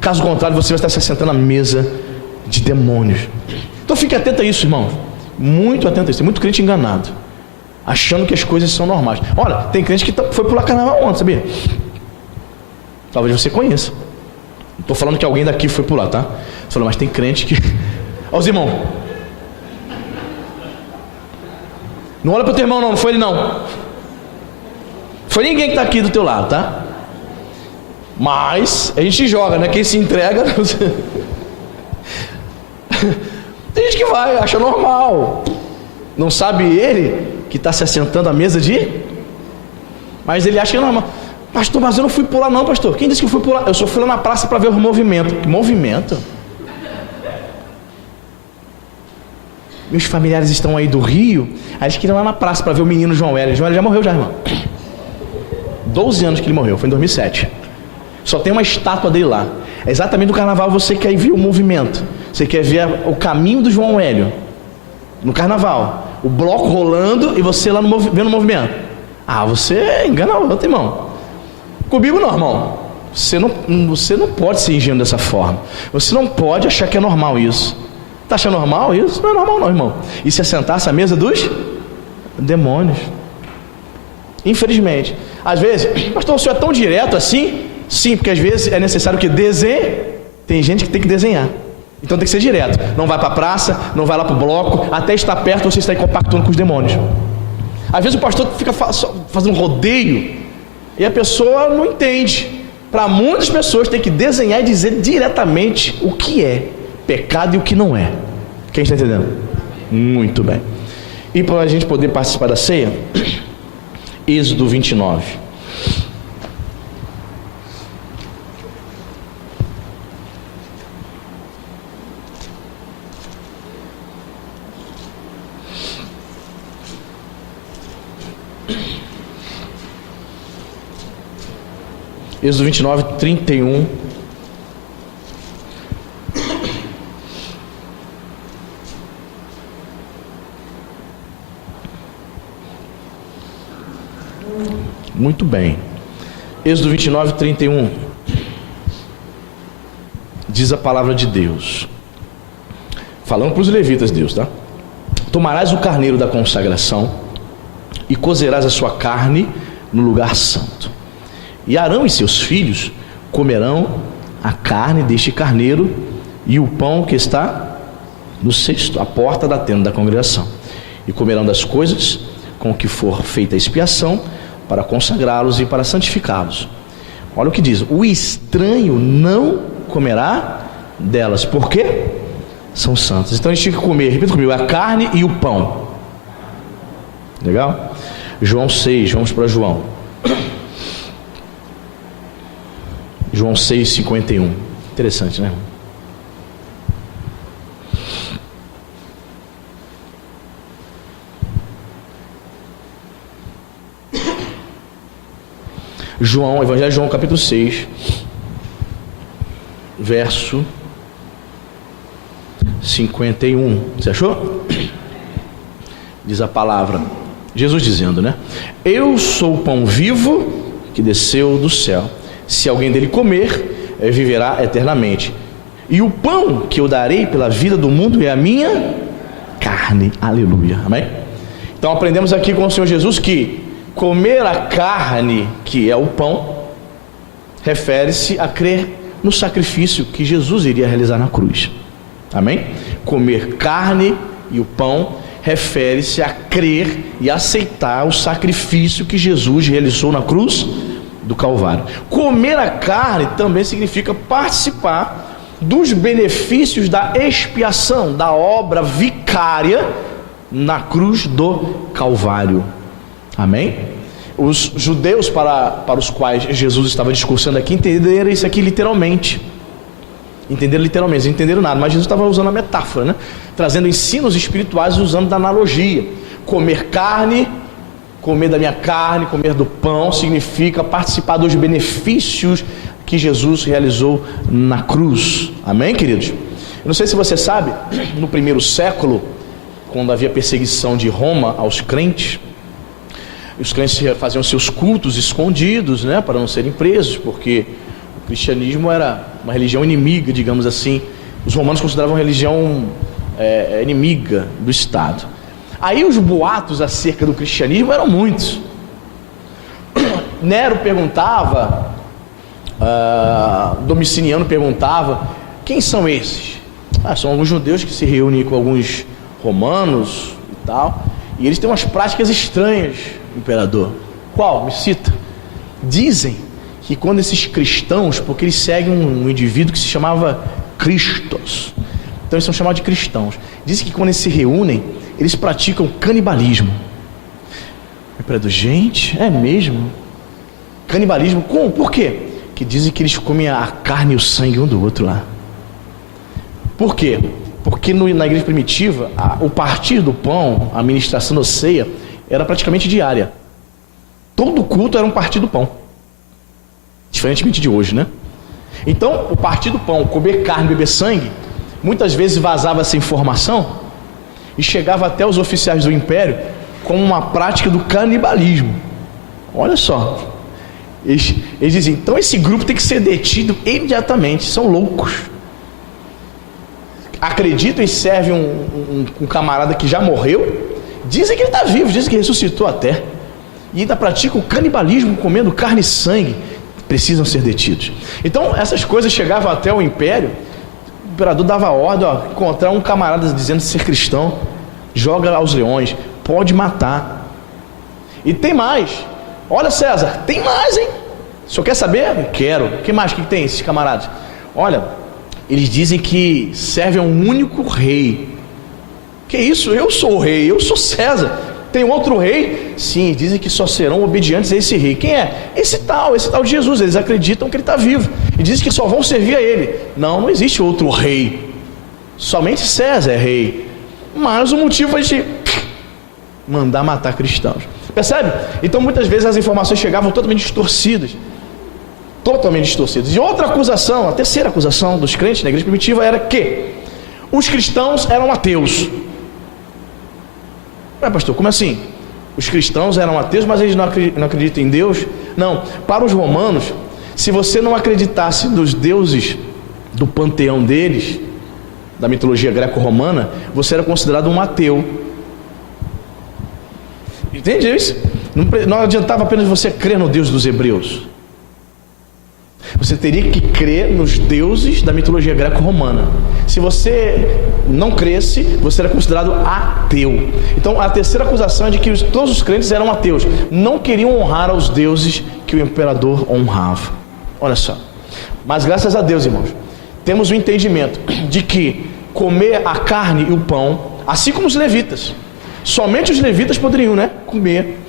Caso contrário, você vai estar se assentando à mesa de demônios. Então fique atento a isso, irmão, muito atento a isso. Tem muito crente enganado, achando que as coisas são normais. Olha, tem crente que foi pular carnaval ontem, sabia? Talvez você conheça. Não estou falando que alguém daqui foi pular, tá? Estou falando, mas tem crente que... Olha os irmãos. Não olha para o teu irmão não foi ele não. Foi ninguém que está aqui do teu lado, tá? Mas a gente joga, né? Quem se entrega... Tem gente que vai, acha normal. Não sabe ele que está se assentando à mesa de... Mas ele acha que é normal. Pastor, mas eu não fui pular não, pastor. Quem disse que eu fui pular? Eu só fui lá na praça para ver o movimento. Que movimento? Meus familiares estão aí do Rio, aí eles queriam ir lá na praça para ver o menino João Hélio. João Hélio já morreu já, irmão. 12 anos que ele morreu, foi em 2007. Só tem uma estátua dele lá. É exatamente no carnaval você quer ver o movimento. Você quer ver o caminho do João Hélio. No carnaval. O bloco rolando e você lá vendo o movimento. Ah, você engana o outro, irmão. Comigo não, irmão. Você não pode ser ingênuo dessa forma. Você não pode achar que é normal isso. Está achando normal isso? Não é normal não, irmão. E se assentar-se à mesa dos demônios. Infelizmente. Às vezes, pastor, o senhor é tão direto assim? Sim, porque às vezes é necessário que desenhe. Tem gente que tem que desenhar. Então tem que ser direto. Não vai para a praça, não vai lá para o bloco. Até estar perto você está aí compactando com os demônios. Às vezes o pastor fica fazendo um rodeio e a pessoa não entende. Para muitas pessoas tem que desenhar e dizer diretamente o que é pecado e o que não é. Quem está entendendo? Muito bem. E para a gente poder participar da ceia, Êxodo 29. Êxodo 29, 31. Muito bem. Êxodo 29, 31. Diz a palavra de Deus. Falando para os levitas, Deus, tá? Tomarás o carneiro da consagração e cozerás a sua carne no lugar santo. E Arão e seus filhos comerão a carne deste carneiro e o pão que está no cesto, à porta da tenda da congregação. E comerão das coisas com que for feita a expiação, para consagrá-los e para santificá-los. Olha o que diz: o estranho não comerá delas. Por quê? São santas. Então a gente tinha que comer, repita comigo, a carne e o pão. Legal? João 6, vamos para João. João 6, 51. Interessante, né? João, Evangelho de João, capítulo 6, verso 51. Você achou? Diz a palavra, Jesus dizendo, né? Eu sou o pão vivo que desceu do céu. Se alguém dele comer, viverá eternamente. E o pão que eu darei pela vida do mundo é a minha carne. Aleluia. Amém? Então aprendemos aqui com o Senhor Jesus que comer a carne, que é o pão, refere-se a crer no sacrifício que Jesus iria realizar na cruz. Amém? Comer carne e o pão refere-se a crer e aceitar o sacrifício que Jesus realizou na cruz do Calvário. Comer a carne também significa participar dos benefícios da expiação, da obra vicária na cruz do Calvário. Amém? Os judeus para os quais Jesus estava discursando aqui entenderam isso aqui literalmente. Entenderam literalmente, não entenderam nada, mas Jesus estava usando a metáfora, né? Trazendo ensinos espirituais usando da analogia. Comer carne, comer da minha carne, comer do pão, significa participar dos benefícios que Jesus realizou na cruz. Amém, queridos? Eu não sei se você sabe, no primeiro século, quando havia perseguição de Roma aos crentes, os crentes faziam seus cultos escondidos, né, para não serem presos, porque o cristianismo era uma religião inimiga, digamos assim. Os romanos consideravam a religião inimiga do Estado. Aí os boatos acerca do cristianismo eram muitos. Nero perguntava, Domiciano perguntava: quem são esses? São alguns judeus que se reúnem com alguns romanos e tal, e eles têm umas práticas estranhas, imperador. Qual? Me cita. Dizem que quando esses cristãos, porque eles seguem um indivíduo que se chamava Cristos, então eles são chamados de cristãos, dizem que quando eles se reúnem, eles praticam canibalismo. Imperador, gente, é mesmo? Canibalismo, como? Por quê? Que dizem que eles comem a carne e o sangue um do outro lá. Por quê? Porque na igreja primitiva, o partir do pão, a ministração da ceia, era praticamente diária. Todo culto era um partir do pão, diferentemente de hoje, né? Então, o partir do pão, comer carne, beber sangue, muitas vezes vazava essa informação e chegava até os oficiais do império como uma prática do canibalismo. Olha só, eles diziam, então esse grupo tem que ser detido imediatamente, são loucos. Acreditam e servem um camarada que já morreu, dizem que ele está vivo, dizem que ressuscitou até, e ainda praticam o canibalismo comendo carne e sangue, precisam ser detidos. Então essas coisas chegavam até o império. O imperador dava ordem, encontrar um camarada dizendo ser cristão, joga aos leões, pode matar. E tem mais, olha César, tem mais, hein? O senhor quer saber? Quero. O que mais que tem esses camaradas? Olha, eles dizem que servem a um único rei. Que isso? Eu sou o rei, eu sou César. Tem outro rei? Sim, dizem que só serão obedientes a esse rei. Quem é? Esse tal de Jesus. Eles acreditam que ele está vivo e dizem que só vão servir a ele. Não existe outro rei, somente César é rei. Mas o motivo é de mandar matar cristãos. Percebe? Então muitas vezes as informações chegavam totalmente distorcidas. E outra acusação, a terceira acusação dos crentes na igreja primitiva era que os cristãos eram ateus. Pastor, como assim? Os cristãos eram ateus, mas eles não acreditam em Deus? Não, para os romanos, se você não acreditasse nos deuses do panteão deles, da mitologia greco-romana, você era considerado um ateu. Entende isso? Não adiantava apenas você crer no Deus dos hebreus. Você teria que crer nos deuses da mitologia greco-romana. Se você não cresce, você era considerado ateu. Então a terceira acusação é de que todos os crentes eram ateus, não queriam honrar aos deuses que o imperador honrava. Olha só. Mas graças a Deus, irmãos, temos o entendimento de que comer a carne e o pão, assim como os levitas, somente os levitas poderiam, comer.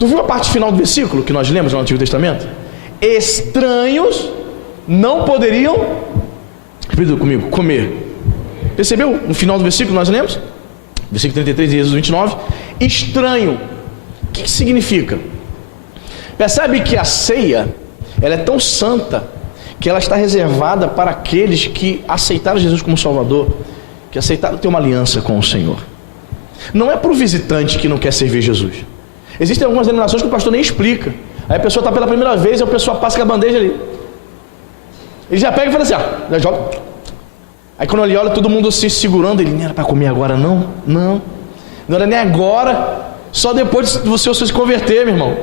Tu viu a parte final do versículo que nós lemos no Antigo Testamento? Estranhos não poderiam, repita comigo, comer. Percebeu no final do versículo que nós lemos? Versículo 33 de Êxodo 29. Estranho. O que significa? Percebe que a ceia, ela é tão santa, que ela está reservada para aqueles que aceitaram Jesus como Salvador, que aceitaram ter uma aliança com o Senhor. Não é para o visitante que não quer servir Jesus. Existem algumas denominações que o pastor nem explica. Aí a pessoa está pela primeira vez e a pessoa passa com a bandeja ali. Ele já pega e fala assim, já joga. Aí quando ele olha, todo mundo se segurando, ele, não era para comer agora não? Não era nem agora, só depois de você se converter, meu irmão.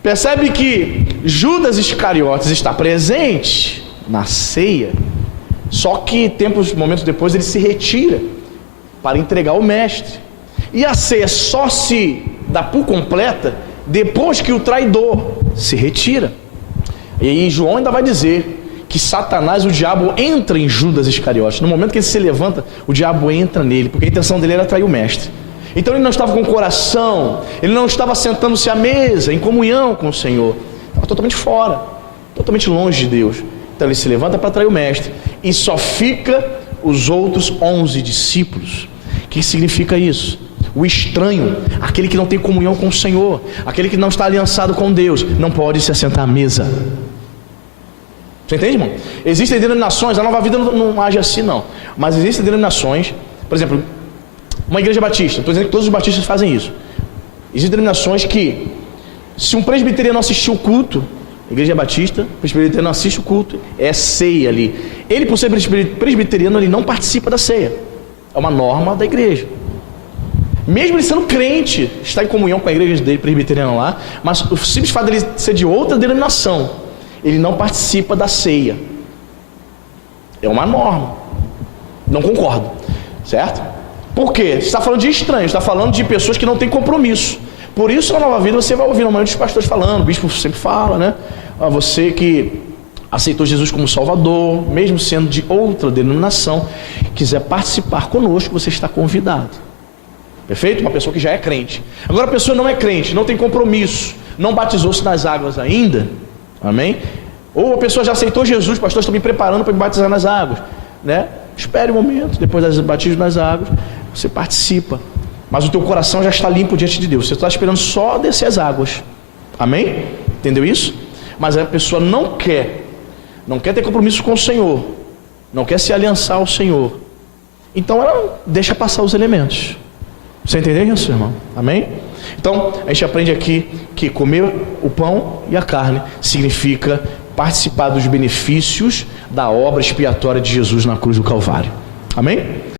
Percebe que Judas Iscariotes está presente na ceia, só que momentos depois ele se retira para entregar o mestre. E a ceia só se dá por completa depois que o traidor se retira. E aí João ainda vai dizer que Satanás, o diabo, entra em Judas Iscariotes. No momento que ele se levanta, o diabo entra nele, porque a intenção dele era trair o mestre. Então ele não estava com o coração, ele não estava sentando-se à mesa, em comunhão com o Senhor. Estava totalmente fora, totalmente longe de Deus. Então ele se levanta para trair o mestre. E só fica os outros 11 discípulos. O que significa isso? O estranho, aquele que não tem comunhão com o Senhor, aquele que não está aliançado com Deus, não pode se assentar à mesa. Você entende, irmão? Existem denominações, a Nova Vida não age assim não, mas existem denominações, por exemplo, uma igreja batista, estou dizendo que todos os batistas fazem isso. Existem denominações que, se um presbiteriano assistir o culto, igreja batista, o presbiteriano assiste o culto, é ceia ali. Ele, por ser presbiteriano, ele não participa da ceia. É uma norma da igreja. Mesmo ele sendo crente, está em comunhão com a igreja dele, presbiteriana lá, mas o simples fato dele ser de outra denominação, ele não participa da ceia. É uma norma. Não concordo, certo? Por quê? Você está falando de estranhos, está falando de pessoas que não têm compromisso. Por isso, na Nova Vida, você vai ouvir normalmente os pastores falando, o bispo sempre fala, Você que aceitou Jesus como Salvador, mesmo sendo de outra denominação, quiser participar conosco, você está convidado. Perfeito? Uma pessoa que já é crente. Agora a pessoa não é crente, não tem compromisso, não batizou-se nas águas ainda, amém? Ou a pessoa já aceitou Jesus, pastor, estou me preparando para me batizar nas águas, Espere um momento, depois das batismo nas águas, você participa, mas o teu coração já está limpo diante de Deus, você está esperando só descer as águas, amém? Entendeu isso? Mas a pessoa não quer ter compromisso com o Senhor, não quer se aliançar ao Senhor, então ela deixa passar os elementos. Você entendeu isso, irmão? Amém? Então, a gente aprende aqui que comer o pão e a carne significa participar dos benefícios da obra expiatória de Jesus na cruz do Calvário. Amém?